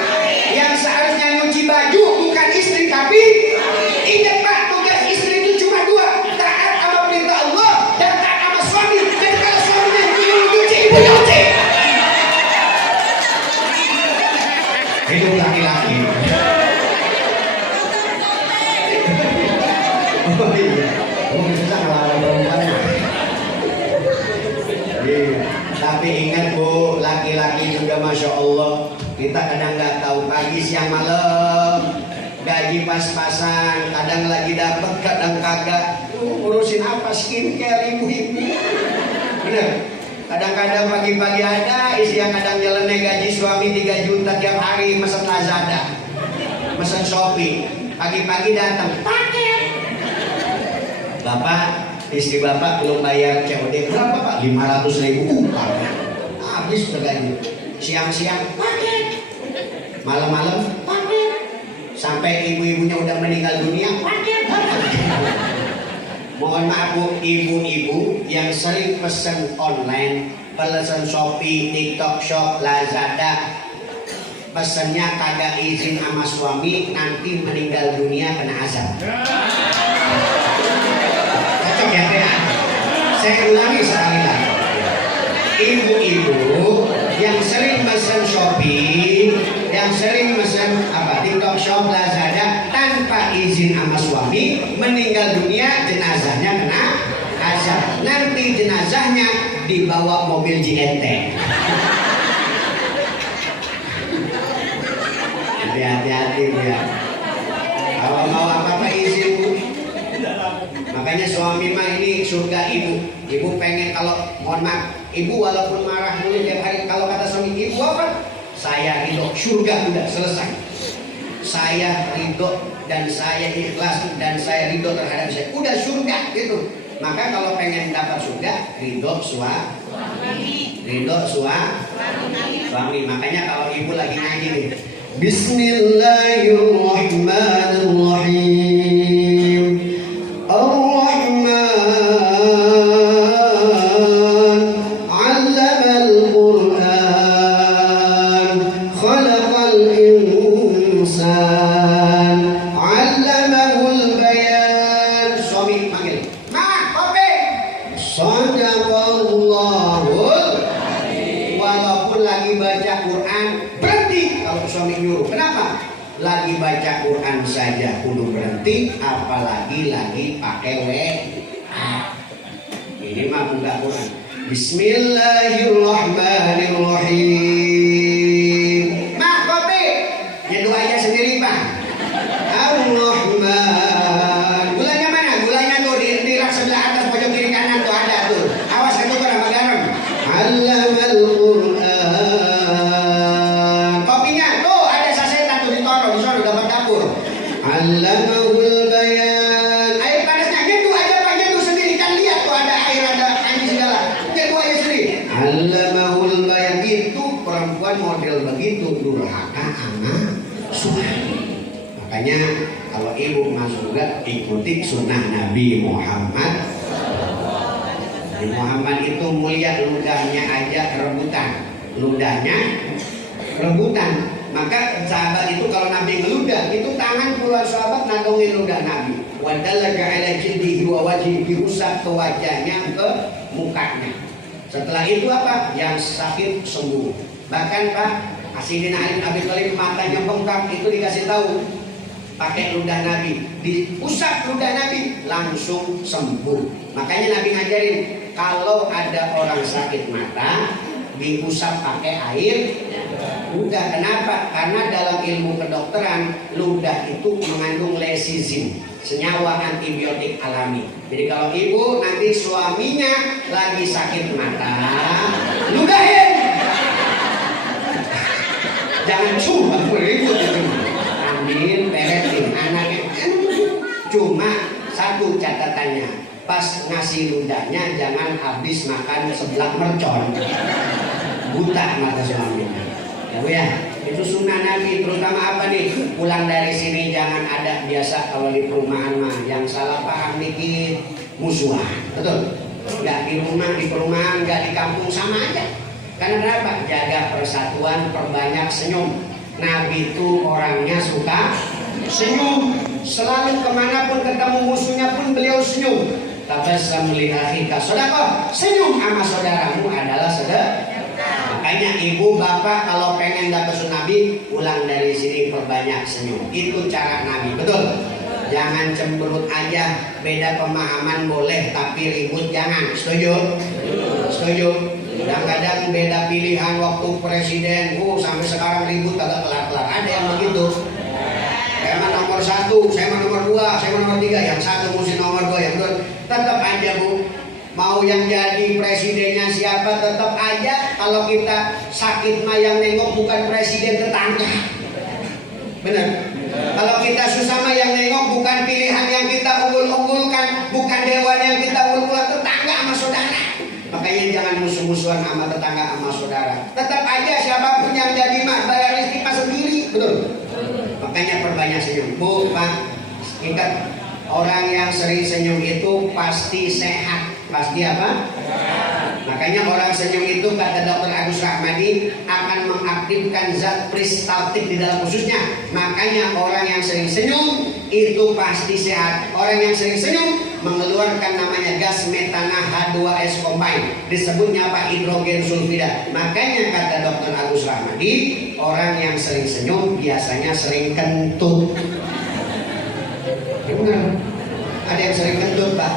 yang seharusnya nyuci baju bukan istri tapi. Ingat Pak, tugas istri itu cuma 2, taat sama perintah Allah dan taat sama suami. Jadi kalau suaminya nyuci, ibu nyuci. Hidup laki-laki. Oh iya, mungkin susah ngelawan perempuan. Tapi ingat Bu, laki-laki juga Masya Allah, kita kadang nggak tahu pagi siang malam, gaji pas-pasan, kadang lagi dapet, kadang kagak. Urusin apa skincare ibu-ibu? Bener. Kadang-kadang pagi-pagi ada, istri yang kadang nyeleneh gaji suami 3 juta tiap hari, mesen Lazada, mesen Shopee. Pagi-pagi datang, paket. Bapak, istri Bapak belum bayar COD berapa Pak? 500.000. Habis udah gaji. Siang-siang paket, malam-malam paket. sampai ibu-ibunya udah meninggal dunia. Mohon maaf Bu, ibu-ibu yang sering pesen online, pesen Shopee, TikTok Shop, Lazada, pesennya kagak izin sama suami, nanti meninggal dunia kena azab. Cocok ya Pak? Saya ulangi sekali lagi. Ibu-ibu yang sering pesen Shopee, yang sering pesen TikTok Shop, Lazada tanpa izin sama suami, meninggal dunia, jenazahnya kena azab. Nanti jenazahnya dibawa mobil JNT. Hati-hati Bu ya. Kalau mau apa-apa izin Bu. Makanya suami mah ini surga ibu. Ibu pengen kalau mohon maaf, ibu walaupun marah mulu tiap hari, kalau kata suami ibu apa? Saya ridho, surga udah selesai. Saya ridho dan saya ikhlas dan saya ridho terhadap saya. Udah surga gitu. Maka kalau pengen dapat surga, ridho suami. Ridho suami. Makanya kalau ibu lagi ngaji nih, Bismillahirrahmanirrahim. Ar-Rahman 'allamal Qur'an, khalaqal insan, 'allamahul bayan. Suami panggil, "Ma, kopi." Shadaqallahul. Walaupun lagi baca Quran, berhenti kalau suami nyuruh. Kenapa? Lagi baca Quran saja kudu berhenti, apalagi lagi pakai WA. Ini mah buka Quran. Bismillahirrahmanirrahim. Mak, kopi. Nyeduh aja sendiri Pak. Ar-Rahman. Gulanya mana? Gulanya tuh di rak sebelah atas pojok kiri kanan tuh ada tuh. Awas itu sama garam. Allamal Qur'an. Kopinya tuh ada sasetan tuh ditoro di sana dapat dapur. Allamahul bayan. Air panasnya nyeduh aja Pak, nyeduh sendiri kan lihat tuh ada air, ada anjing segala. Nyeduh aja sendiri. Allamahul bayan. Itu perempuan model begitu durhaka sama suami. Makanya kalau ibu masuk surga, ikuti sunnah Nabi Muhammad. Nabi Muhammad itu mulia, ludahnya aja rebutan. Ludahnya rebutan. Maka sahabat itu kalau Nabi ngeludah, itu tangan puluhan sahabat nandongin ludah Nabi. Wadalaga ala jildihi wa wajhihi, diusap ke wajahnya, ke mukanya. Setelah itu apa? Yang sakit sembuh. Bahkan Pak Sayyidina Ali bin Abi Thalib matanya bengkak, itu dikasih tahu pakai ludah Nabi, diusap ludah Nabi langsung sembuh. Makanya Nabi ngajarin kalau ada orang sakit mata diusap pakai air ludah. Kenapa? Karena dalam ilmu kedokteran ludah itu mengandung lesizin, senyawa antibiotik alami. Jadi kalau ibu nanti suaminya lagi sakit mata, ludahin. Jangan cuma berikut itu. Ambil, beresin anaknya. Cuma satu catatannya, pas ngasih ludahnya jangan habis makan seblak mercon. Buta mata suaminya. Ya, itu sunnah Nabi. Terutama apa nih? Pulang dari sini jangan ada biasa kalau di perumahan mah yang salah paham dikit musuhan. Betul? Nggak di rumah, di perumahan, nggak di kampung sama aja. Karena kenapa? Jaga persatuan, perbanyak senyum. Nabi itu orangnya suka senyum. Selalu kemanapun ketemu musuhnya pun beliau senyum. Tabassam li akhika shadaqah. Senyum sama saudaramu adalah sedekah. Makanya ibu bapak kalau pengen dapat sunnah Nabi, pulang dari sini perbanyak senyum. Itu cara Nabi, betul? Jangan cemberut aja. Beda pemahaman boleh, tapi ribut jangan. Setuju? Setuju? Kadang-kadang beda pilihan waktu presiden, sampai sekarang ribut agak kelar-kelar. Ada yang begitu. Saya mah nomor 1, saya mah nomor 2, saya mah nomor 3. Yang satu mesti nomor 2 yang betul. Tetap aja Bu. Mau yang jadi presidennya siapa tetap aja. Kalau kita sakit mah yang nengok bukan presiden, tetangga. Benar. Kalau kita susah mah yang nengok bukan pilihan yang kita unggul-unggulkan, bukan dewan yang kita unggulkan, tetangga sama saudara. Makanya jangan musuh-musuhan sama tetangga sama saudara. Tetap aja siapapun yang jadi mah bayar listrik sendiri, betul. Makanya perbanyak senyum. Bu, Pak, ingat, orang yang sering senyum itu pasti sehat. Pasti apa? Makanya orang senyum itu, kata Dr. Agus Rahmadi, akan mengaktifkan zat peristaltik di dalam ususnya. Makanya orang yang sering senyum itu pasti sehat. Orang yang sering senyum mengeluarkan namanya gas metana H2S combine, disebutnya apa? Hidrogen sulfida. Makanya kata Dr. Agus Rahmadi, orang yang sering senyum biasanya sering kentut. Ya benar. Ada yang sering kentut, Pak.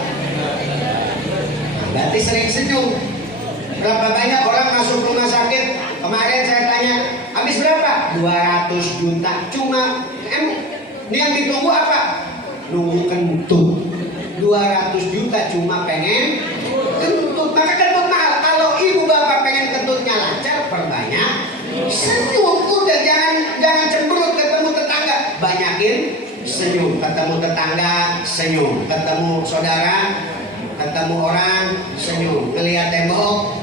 Berarti sering senyum. Berapa banyak orang masuk rumah sakit? Kemarin saya tanya, habis berapa? 200 juta. Cuma ini yang ditunggu apa? Nunggu kentut. 200 juta cuma pengen kentut. Maka kentut mahal. Kalau ibu bapak pengen kentutnya lancar, perbanyak senyum. Udah jangan cemberut ketemu tetangga, banyakin senyum. Ketemu tetangga senyum, ketemu saudara, ketemu orang senyum, ngelihat tembok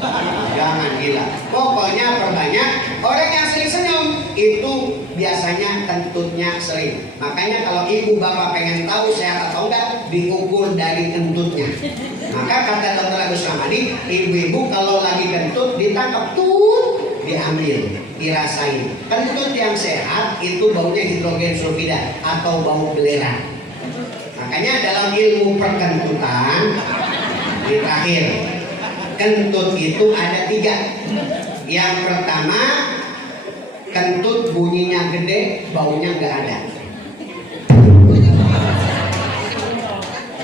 jangan gila. Pokoknya perbanyak. Orang yang sering senyum itu biasanya kentutnya sering. Makanya kalau ibu bapak pengen tahu sehat atau enggak, diukur dari kentutnya. Maka kata Dr. Agus Rahmadi, ibu-ibu kalau lagi kentut ditangkap tuh, diambil, dirasain. Kentut yang sehat itu baunya hidrogen sulfida atau bau belerang. Makanya dalam ilmu perkentutan di terakhir, kentut itu ada 3. Yang pertama, kentut bunyinya gede, baunya nggak ada.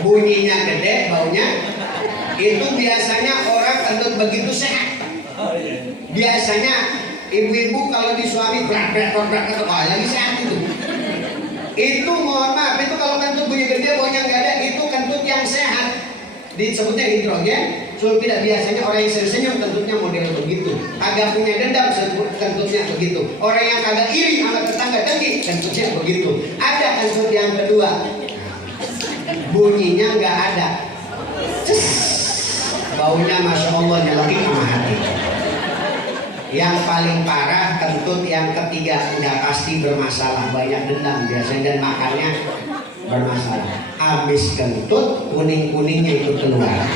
Bunyinya gede, baunya itu biasanya orang kentut begitu sehat. Biasanya ibu-ibu kalau di suami berat lagi sehat itu. Itu mohon maaf, itu kalau kentut bunyi gede, baunya nggak ada, itu kentut yang sehat. Disebutnya hidrogen sulfida. Biasanya orang yang sering senyum kentutnya model begitu. Agak punya dendam kentutnya begitu. Orang yang kagak iri sama tetangga dengki kentutnya begitu. Ada kentut yang kedua, bunyinya nggak ada, baunya masya Allah nyelekit sama hati. Yang paling parah kentut yang ketiga, nggak pasti bermasalah, banyak dendam biasanya dan makannya bermasalah. Habis kentut kuning-kuningnya ikut keluar.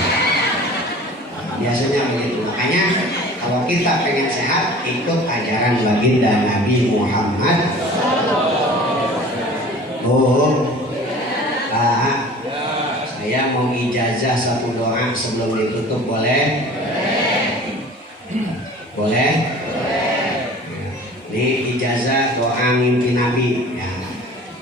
Biasanya begitu. Makanya kalau kita pengen sehat, ikut ajaran baginda Nabi Muhammad. Oh, Pak, saya mau ijazah satu doa sebelum ditutup, boleh? Boleh? Ini ijazah doa mimpi Nabi ya.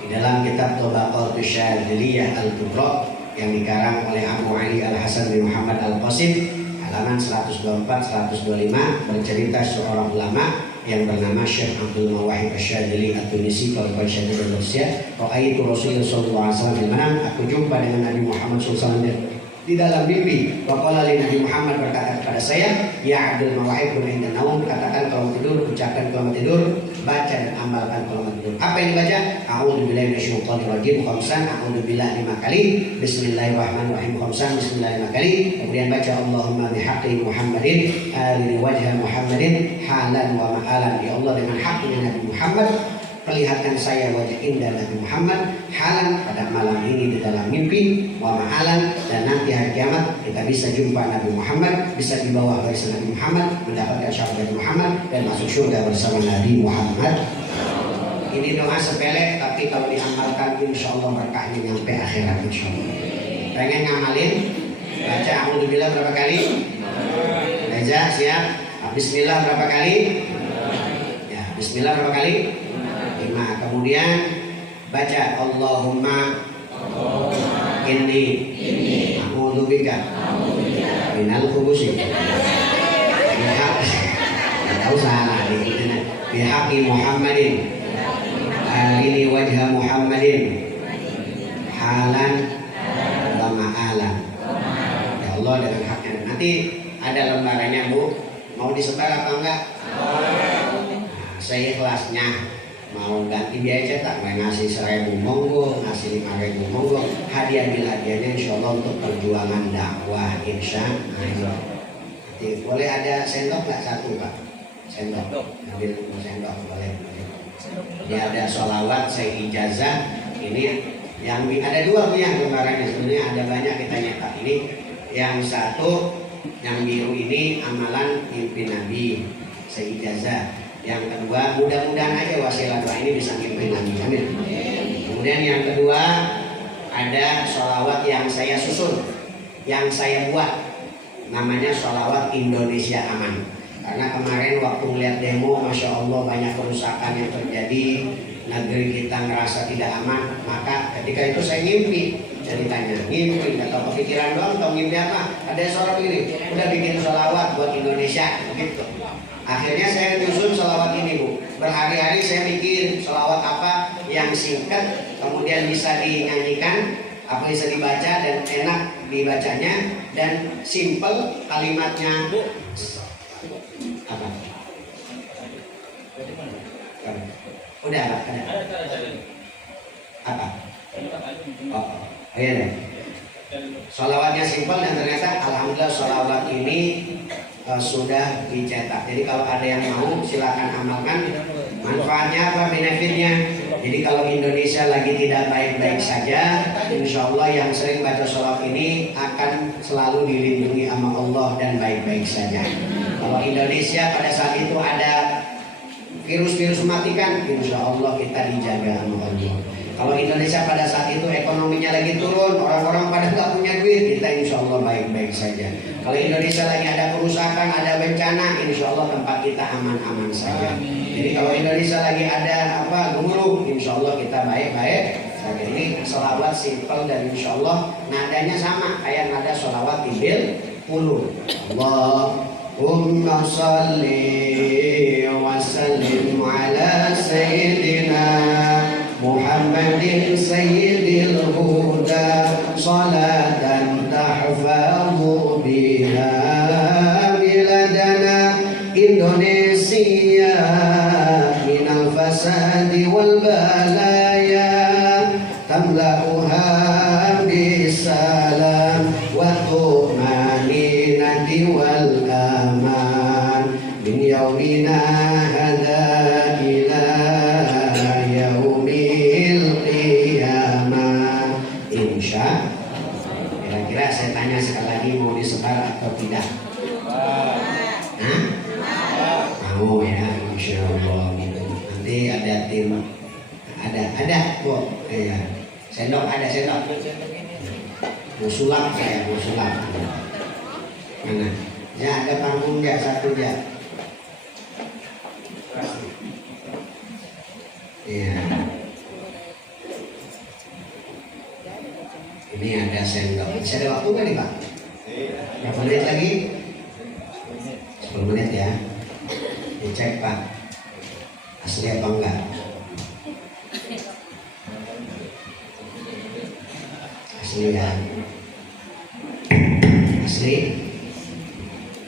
Di dalam kitab Tabaqatus Syadziliyah Al-Kubra yang dikarang oleh Abu Ali Al-Hasan bin Muhammad Al-Qasim, halaman 124-125, bercerita seorang ulama yang bernama Syekh Abdul Mawahib Asy-Syadzili At-Tunisi kalau Syadzili Rusia. Ra'aitu Rasulullah sallallahu alaihi wasallam fil manam, aku jumpa dengan Nabi Muhammad sallallahu alaihi wasallam di dalam mimpi. Waqala li Nabi Muhammad, berkata kepada saya, ya Abdul Mawahib inda naum, katakan kalau tidur, ucapkan kalau tidur, baca dan amalkan kalau tidur. Apa yang dibaca? A'udzubillahi minasyaitonir rajim khamsan, a'udzubillahi 5 kali, bismillahirrahmanirrahim khamsan, bismillah 5 kali, kemudian baca Allahumma bihaqqi Muhammadin arini wajha Muhammadin halan wa ma'alan. Ya Allah, dengan haknya Nabi Muhammad, perlihatkan saya wajah indah Nabi Muhammad halan pada malam ini di dalam mimpi, wa ma'alan, dan nanti hari kiamat kita bisa jumpa Nabi Muhammad, bisa di bawah barisan Nabi Muhammad, mendapatkan syafaat Nabi Muhammad dan masuk surga bersama Nabi Muhammad. Ini doa sepele tapi kalau diamalkan insya Allah berkahnya nyampe akhirat insya Allah. Pengen ngamalin? Baca Alhamdulillah berapa kali? Baca, siap? Bismillah berapa kali? Ya, Bismillah berapa kali? 5. Kemudian baca Allahumma inni a'udzubika minal khubusi bihaqqi Muhammadin arini wajha Muhammadin halan wa ma'alan. Ya Allah, dengan haknya. Nanti ada lembarannya Bu, mau disebar apa enggak? Saya ikhlasnya mau ganti biaya cetak, mau ngasih 1.000 monggo, ngasih 5.000 monggo, hadiah bil hadiahnya insya Allah untuk perjuangan dakwah insya Allah. Boleh ada sendok nggak satu Pak? Sendok, ambil sendok boleh. Dia ada sholawat, saya ijazah. Ini yang ada dua Bu yang kemarin sebenarnya ada banyak kita nyetak. Ini yang satu yang biru ini amalan mimpi Nabi, saya ijazah. Yang kedua mudah-mudahan aja wasilah doa ini bisa mimpi Nabi. Amin. Kemudian yang kedua ada sholawat yang saya susun, yang saya buat, namanya sholawat Indonesia Aman. Karena kemarin waktu melihat demo, Masya Allah banyak kerusakan yang terjadi, negeri kita ngerasa tidak aman. Maka ketika itu saya ngimpi, ceritanya ngimpi, nggak tahu kepikiran doang, atau ngimpi apa. Ada seorang ini, udah bikin sholawat buat Indonesia, begitu. Akhirnya saya nyusun sholawat ini Bu. Berhari-hari saya bikin sholawat apa yang singkat, kemudian bisa dinyanyikan, apa bisa dibaca dan enak dibacanya, dan simple kalimatnya. Apa? Udah ada. Apa? Oh, iya deh. Sholawatnya simpel dan ternyata alhamdulillah sholawat ini sudah dicetak. Jadi kalau ada yang mau silakan amalkan. Manfaatnya apa? Benefitnya. Jadi kalau Indonesia lagi tidak baik-baik saja, insya Allah yang sering baca sholawat ini akan selalu dilindungi sama Allah dan baik-baik saja. Kalau Indonesia pada saat itu ada virus-virus mematikan, insya Allah kita dijaga sama Allah. Kalau Indonesia pada saat itu ekonominya lagi turun, orang-orang pada nggak punya duit, kita insya Allah baik-baik saja. Kalau Indonesia lagi ada kerusakan, ada bencana, insya Allah tempat kita aman-aman saja. Jadi kalau Indonesia lagi ada gemuruh, insya Allah kita baik-baik saja. Ini sholawat simple dan insya Allah nadanya sama kayak nada sholawat tibil puluh. Allahumma sholli wa sallim ala sayyidina Muhammadin sayyidil huda salatan tahfazu biha biladana Indonesia minal fasadi wal balaya tamla'uha bisalam wa tumaninati wal aman min yaumina hada ila kira-kira saya tanya sekali lagi, mau disebar atau tidak? Mau ya, insya Allah. Nanti ada tim, ada Bu. Ya. Sendok ada sendok. Mau sulap saya, mau sulap. Mana? Ya ada panggung ya satu ya. Ya. Ini ada sendok. Masih ada waktu nggak nih Pak? Berapa menit lagi? 10 menit ya. Dicek Pak. Asli apa enggak? Asli ya. Asli.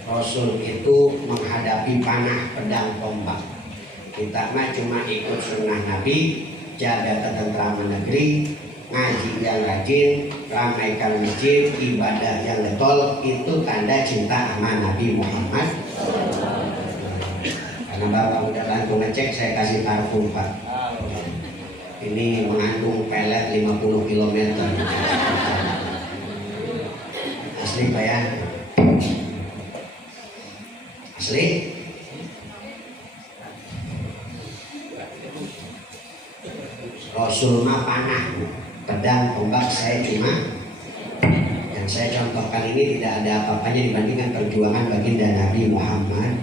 Rasul itu menghadapi panah, pedang, tombak. Kita mah cuma ikut sunnah Nabi, jaga ketentraman negeri, ngaji yang rajin, ramaikan masjid, ibadah yang getol, itu tanda cinta sama Nabi Muhammad. Karena Bapak udah bantu ngecek, saya kasih parfum Pak. Ini mengandung pelet 50 km. Asli Pak ya? Asli? Rasul mah panah, pedang, tombak, saya cuma yang saya contohkan ini tidak ada apa-apanya dibandingkan perjuangan baginda Nabi Muhammad.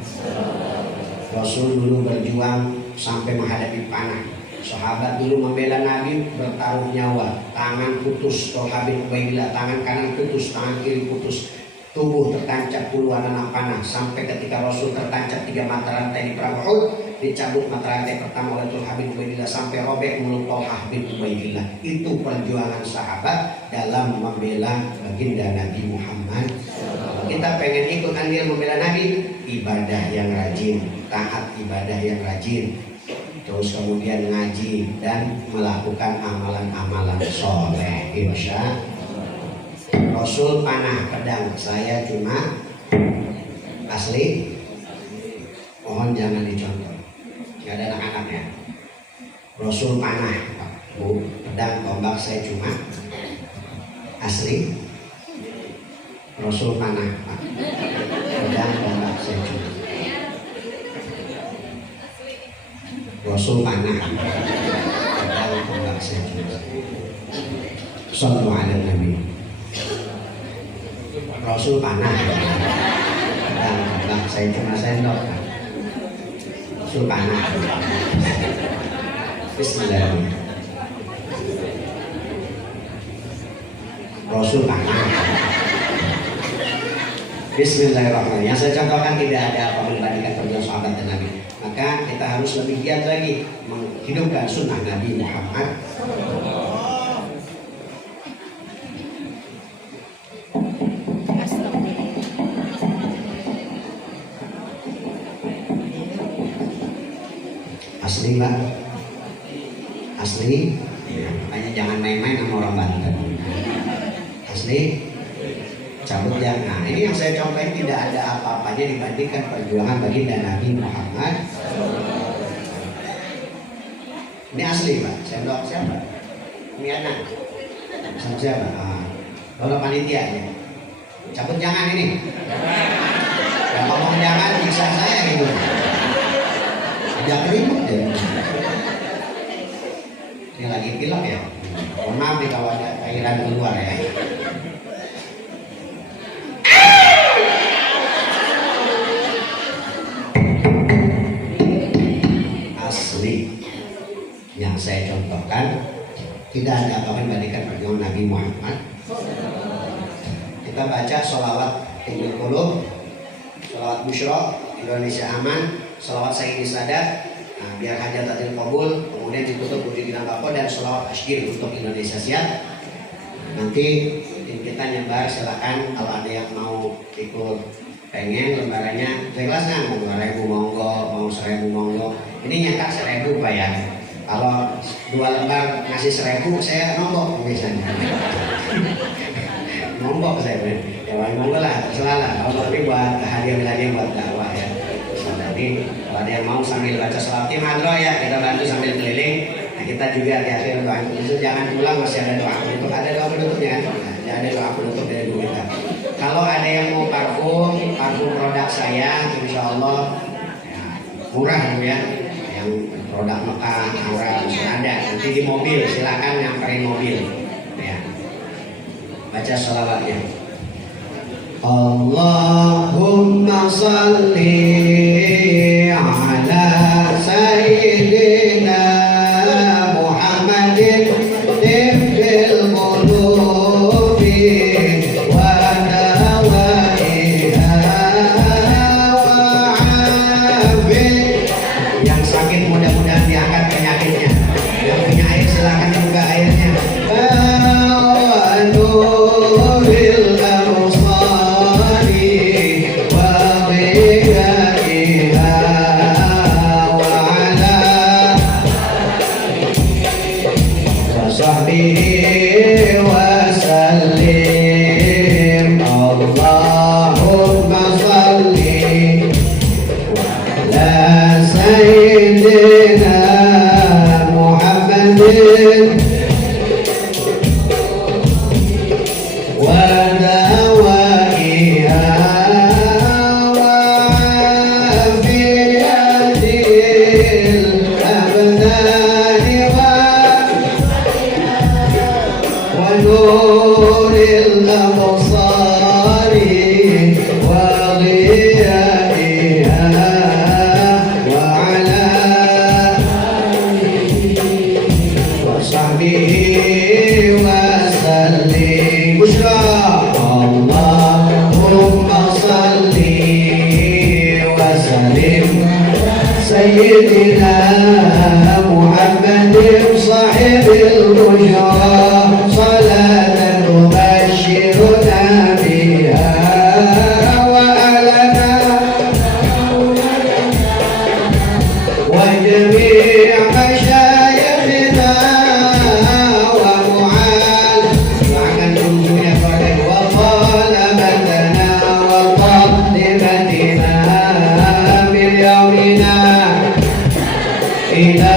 Rasul dulu berjuang sampai menghadapi panah. Sahabat dulu membela Nabi bertaruh nyawa, tangan putus, Tolha bin Ubaidillah, tangan kanan putus, tangan kiri putus, tubuh tertancap puluhan anak panah, sampai ketika Rasul tertancap 3 mata rantai di perang Uhud, dicabut mata rantai pertama oleh Tolha bin Ubaidillah sampai robek mulut Tolha bin Ubaidillah. Itu perjuangan sahabat dalam membela baginda Nabi Muhammad. Kalau kita pengen ikut andil membela Nabi, ibadah yang rajin, taat ibadah yang rajin, terus kemudian ngaji dan melakukan amalan-amalan soleh. Insya Rasul panah, pedang, saya cuma asli. Mohon jangan dicontoh. Gak ada anak-anaknya. Rasul panah, Pak, Bu, pedang tombak saya cuma asli. Rasul panah, Pak, pedang tombak saya cuma. Rasul panah, pedang tombak saya cuma. Sallu ala Nabi. Rasul panah, pedang tombak saya cuma sendok, Pak. Rasul panah. Bismillahirrahmanirrahim. Rasul panah. Bismillahirrahmanirrahim. Yang saya contohkan tidak ada apa membandingkan perjuangan sahabat dan Nabi. Maka kita harus lebih giat lagi menghidupkan sunnah Nabi Muhammad. Asli Mbak, asli. Makanya jangan main-main sama orang Banten. Asli. Cabut ya. Nah, ini yang saya contohin tidak ada apa-apanya dibandingkan perjuangan baginda Nabi Muhammad. Ini asli Pak. Sendok siapa? Ini anak. Sama siapa? Kalau panitia ya. Cabut jangan ini. Kalau ngomong jangan bisa saya gitu. Jangan ribut ya. Ini lagi pilek ya. Mohon maaf nih kalau ada cairan keluar ya. Asli yang saya contohkan tidak ada apa-apa dibandingkan perjuangan Nabi Muhammad. Kita baca sholawat Timbul Qulub, sholawat Busyra, Indonesia Aman, sholawat Sayyidi Sadat, nah, biar hajatatil qabul, kemudian ditutup Budi Bako dan sholawat Ashgir untuk Indonesia Siap. Nanti tim kita nyebar, silakan kalau ada yang mau ikut pengen lembarannya jelas kan, mau 2.000 monggo, mau 1.000 monggo. Ini nyetak 1.000 Pak ya. Kalau 2 lembar ngasih 1.000 saya nombok biasanya. Nombok saya ya monggo lah, terserah lah. Kalau tapi buat hadiah buat dakwah ya. Nanti kalau ada yang mau sambil baca sholawat tim hadroh ya, kita bantu sambil keliling. Nah, kita juga di akhir doa itu jangan pulang masih ada doa penutup. Ada doa penutupnya kan? Nah, ada doa penutup dari dulu kita. Kalau ada yang mau parfum produk saya, insya Allah ya, murah ya. Yang produk Mekah, murah ada. Nanti di mobil silakan nyamperin mobil. Ya. Baca sholawatnya. Allahumma salli ala sayyidina Muhammadin tibbil qulubi wa dawaiha wa afi. Yang sakit mudah-mudahan diangkat penyakitnya. Yang punya air silakan buka airnya. سيدنا محمد صاحب البشرى صلاة تبشرنا بها وألنا وجميع مشايخنا ومعال معنا الدنيا فرد وطالبتنا وطالبتنا من يومنا إلى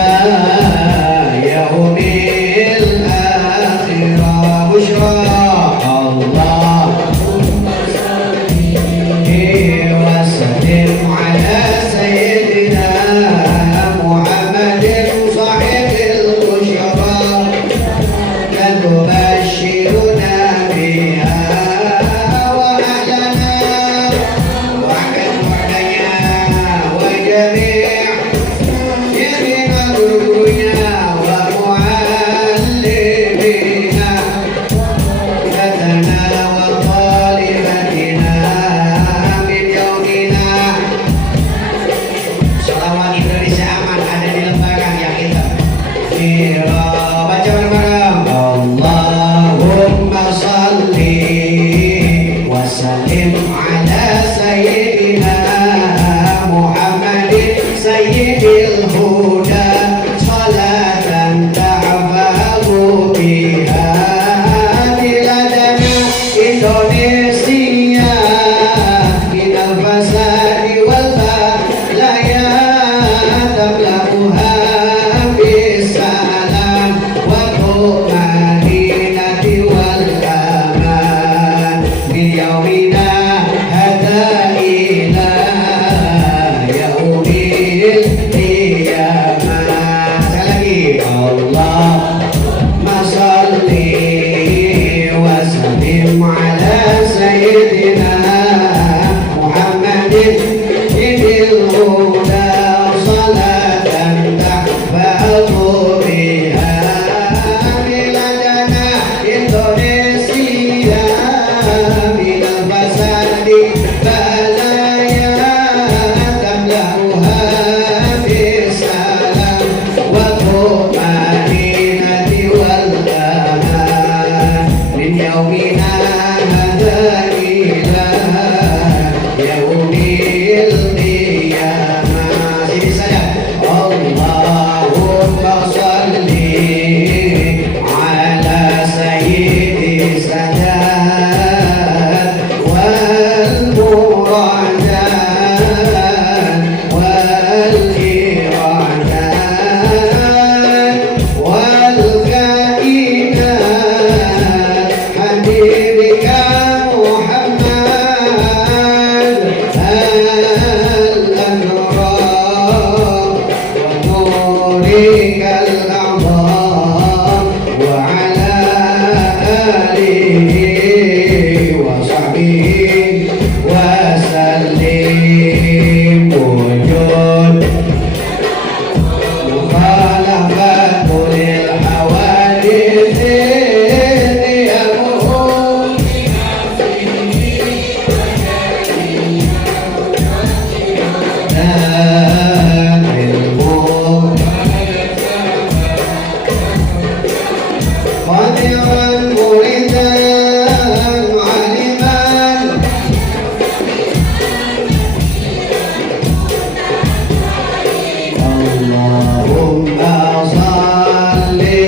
يومنا هذا إلى يوم القيامة. Sini saya. Allahumma salli ala sayyidi sadat wal muradat wal iradat wal kainat habibika Muhammad al-anwar wa nurika al-a'zam wa ala alihi wa sahbihi wa sallim. Wujud mukhalafat lil hawadith qiyamuhum dan ilmu qadiran muridan aliman. Allahumma salli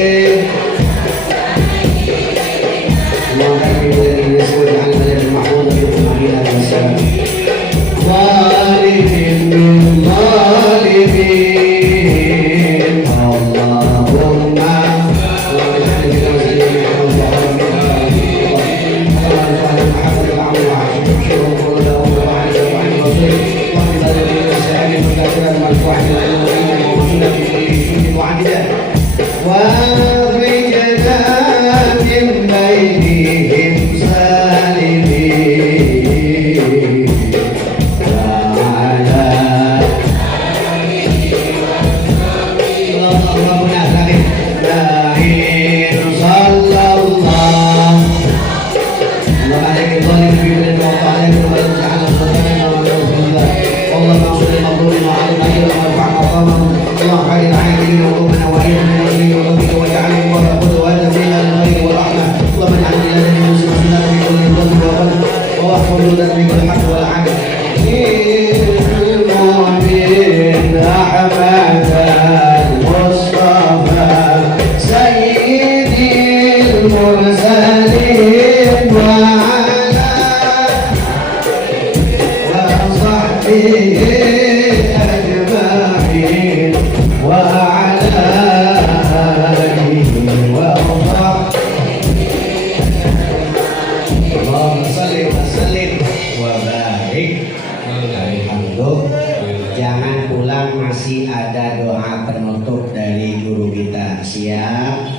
وَبِجَنَاتٍ بَيْنِهِمْ سَالِمِينَ وَعَلَى ربنا آمين صلى الله عليه وسلم وعلى اللهم اغفر للمظلومين وعلى وارفع مقامهم اللهم خير العالمين وقومنا وإيانا من ربك واجعلهم قدوة فينا للخير والرحمة اللهم اجعل بلادنا مسلمة من كل ظلم وغلط واحفظ بلادنا من كل حق والعدل المؤمن أحمد المصطفى سيدي المرسلين وعلى وصحبه أجمعين وعلى آله وصحبه. اللهم صل وسلم وبارك. Alhamdulillah. Jangan pulang, masih ada doa penutup dari guru kita. Siap?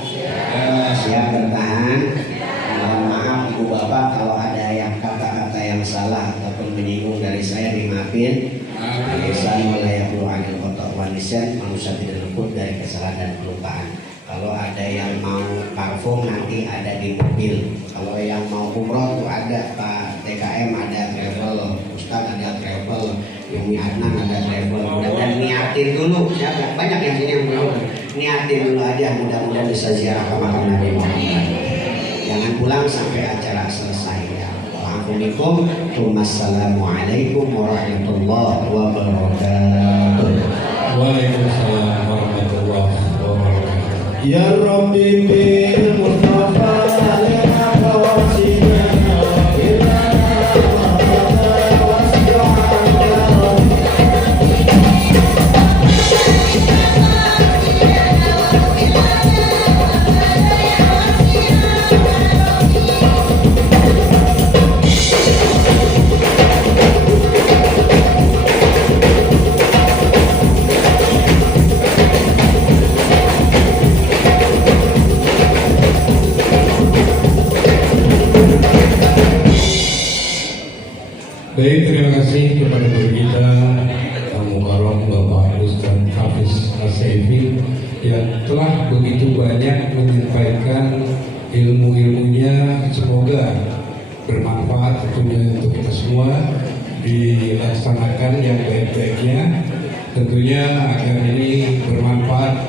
Siap bertahan. Mohon maaf ibu bapak kalau ada yang kata-kata yang salah ataupun menyinggung dari saya, dimaafin. Lisan walayahlu anil khata' wa nisyan, manusia tidak luput dari kesalahan dan kelupaan. Kalau ada yang mau parfum nanti ada di mobil. Kalau yang mau umroh tuh ada Pak TKM, ada travel, Ustaz ada travel, Yumi Adnan ada travel. Dan niatin dulu, siapa? Banyak yang sini yang belum. Niatin dulu aja, mudah-mudahan bisa ziarah ke makam Nabi Muhammad. Jangan pulang sampai acara selesai ya. Wassalamualaikum warahmatullahi wabarakatuh. Waalaikumsalam warahmatullahi wabarakatuh. Ya Rabbi bil Mustafa lana wasina Baik, terima kasih kepada guru kita Tamu Karom Bapak Ustaz Hafiz Asyafi yang telah begitu banyak menyampaikan ilmu-ilmunya. Semoga bermanfaat tentunya untuk kita semua, dilaksanakan yang baik-baiknya tentunya agar ini bermanfaat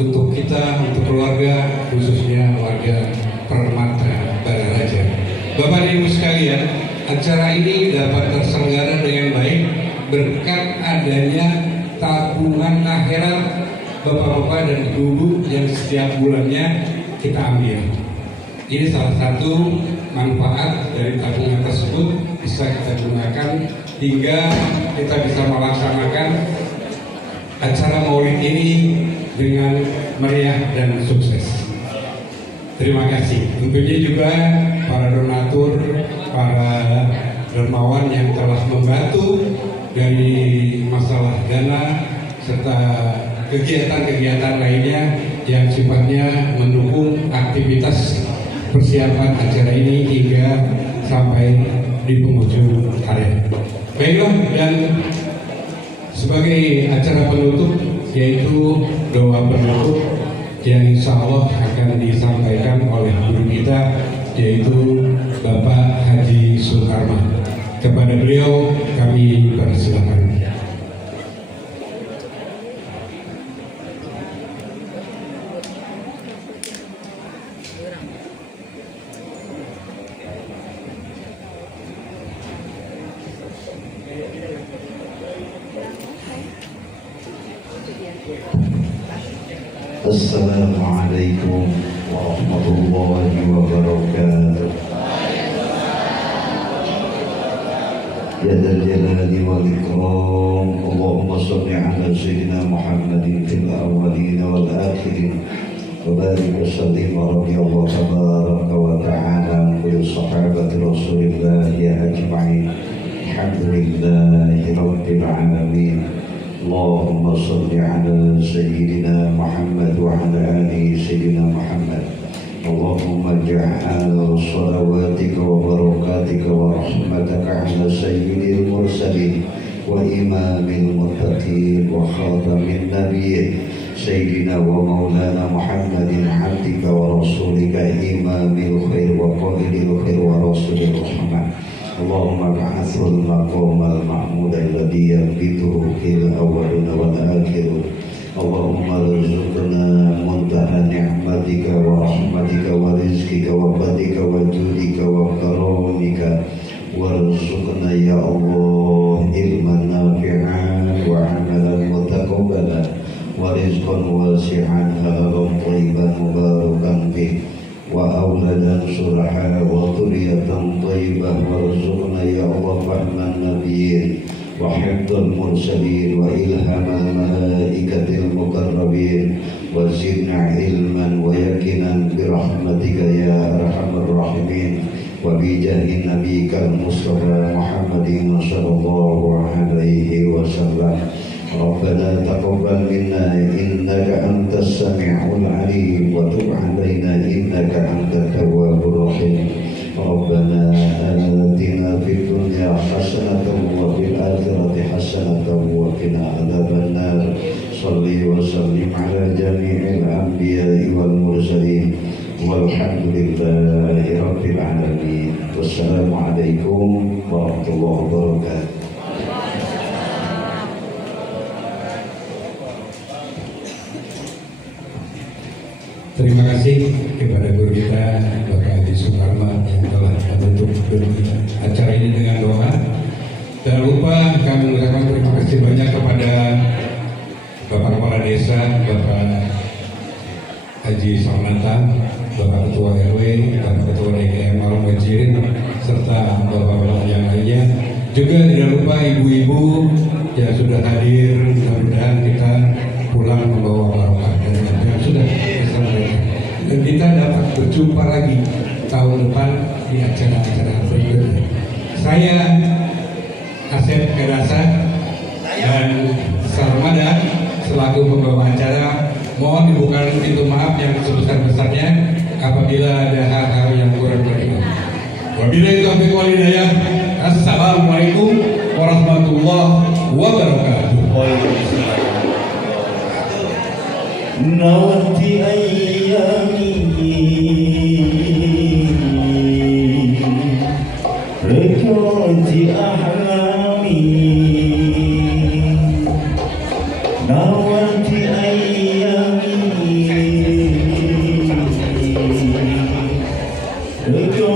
untuk kita, untuk keluarga, khususnya warga Permata Bararaja. sekalian, acara ini dapat terselenggara dengan baik berkat adanya tabungan akhirat bapak-bapak dan ibu-ibu yang setiap bulannya kita ambil. Ini salah satu manfaat dari tabungan tersebut, bisa kita gunakan hingga kita bisa melaksanakan acara maulid ini dengan meriah dan sukses. Terima kasih. Tentunya juga para donatur, para dermawan yang telah membantu dari masalah dana serta kegiatan-kegiatan lainnya yang sifatnya mendukung aktivitas persiapan acara ini hingga sampai di penghujung hari. Baiklah, dan sebagai acara penutup yaitu doa penutup yang insya Allah akan disampaikan oleh guru kita yaitu Bapak Haji Soekarno. Kepada beliau kami persilakan. Assalamualaikum warahmatullahi wabarakatuh. Ya dzal jalali wal ikram, Allahumma shalli ala sayyidina Muhammadin fil awwalin wal akhirin wa barik wa sallim wa radiyallahu tabaraka wa ta'ala an kulli sahabati Rasulillah ya ajma'in. Alhamdulillahi rabbil alamin. Allahumma salli ala sayyidina Muhammad wa ala ali sayyidina Muhammad. Allahumma ja'al salawatika wa barakatika wa rahmataka ala sayyidil mursalin wa imamil muttaqin wa khatamin nabiyyin sayyidina wa maulana Muhammadin abdika wa rasulika imamil khair wa qaidil khair wa rasulil rahmah. Allahumma ba'athul maqamal mahmud alladhi yabituhu fil awwalin wal akhirin. Allahumma rizqna muntaha ni'matika wa rahmatika wa rizqika wa fadlika wa judika wa karamika warzuqna ya Allah ilman nafi'an wa amalan mutaqabbalan wa rizqan wasi'an halalan thayyiban mubarakan fih wa auladan sulaha wa dhurriyatan thayyibah warzuqna ya Allah fahman nabiyyin wa hifdzal mursalin wa ilhamal malaikatil muqarrabin wa zidna ilman wa yaqinan bi rahmatika ya arhamar rahimin wa bi jahi nabiyyikal mustafa Muhammadin sallallahu alaihi wasallam. Rabbana taqabbal minna innaka antas sami'ul 'alim wa tub 'alaina innaka antat tawwabur rahim. Rabbana atina fid dunya hasanatan wa fil akhirati hasanatan wa qina adzabannar. Shalli wa sallim 'ala jami'il anbiya'i wal mursalin walhamdulillahi rabbil alamin. Wassalamualaikum warahmatullahi wabarakatuh. Terima kasih kepada guru kita Bapak Haji Soekarno yang telah membentuk acara ini dengan doa. Jangan lupa kami mengucapkan terima kasih banyak kepada Bapak Kepala Desa, Bapak Haji Sarnata, Bapak Ketua RW, Bapak Ketua DKM Al-Mujirin, serta Bapak-Bapak yang lainnya. Juga tidak lupa ibu-ibu yang sudah hadir. Mudah-mudahan kita pulang membawa barokah dan yang sudah bersama mereka. Dan kita dapat berjumpa lagi tahun depan di acara-acara berikutnya. Saya Asep Kedasa dan Sarmada selaku pembawa acara mohon dibuka pintu maaf yang sebesar-besarnya apabila ada hal-hal yang kurang berkenan. Wabillahi taufiq wal hidayah. Assalamualaikum warahmatullahi wabarakatuh. Nawati ayyami rekati ahlami Nawati ayyami rekati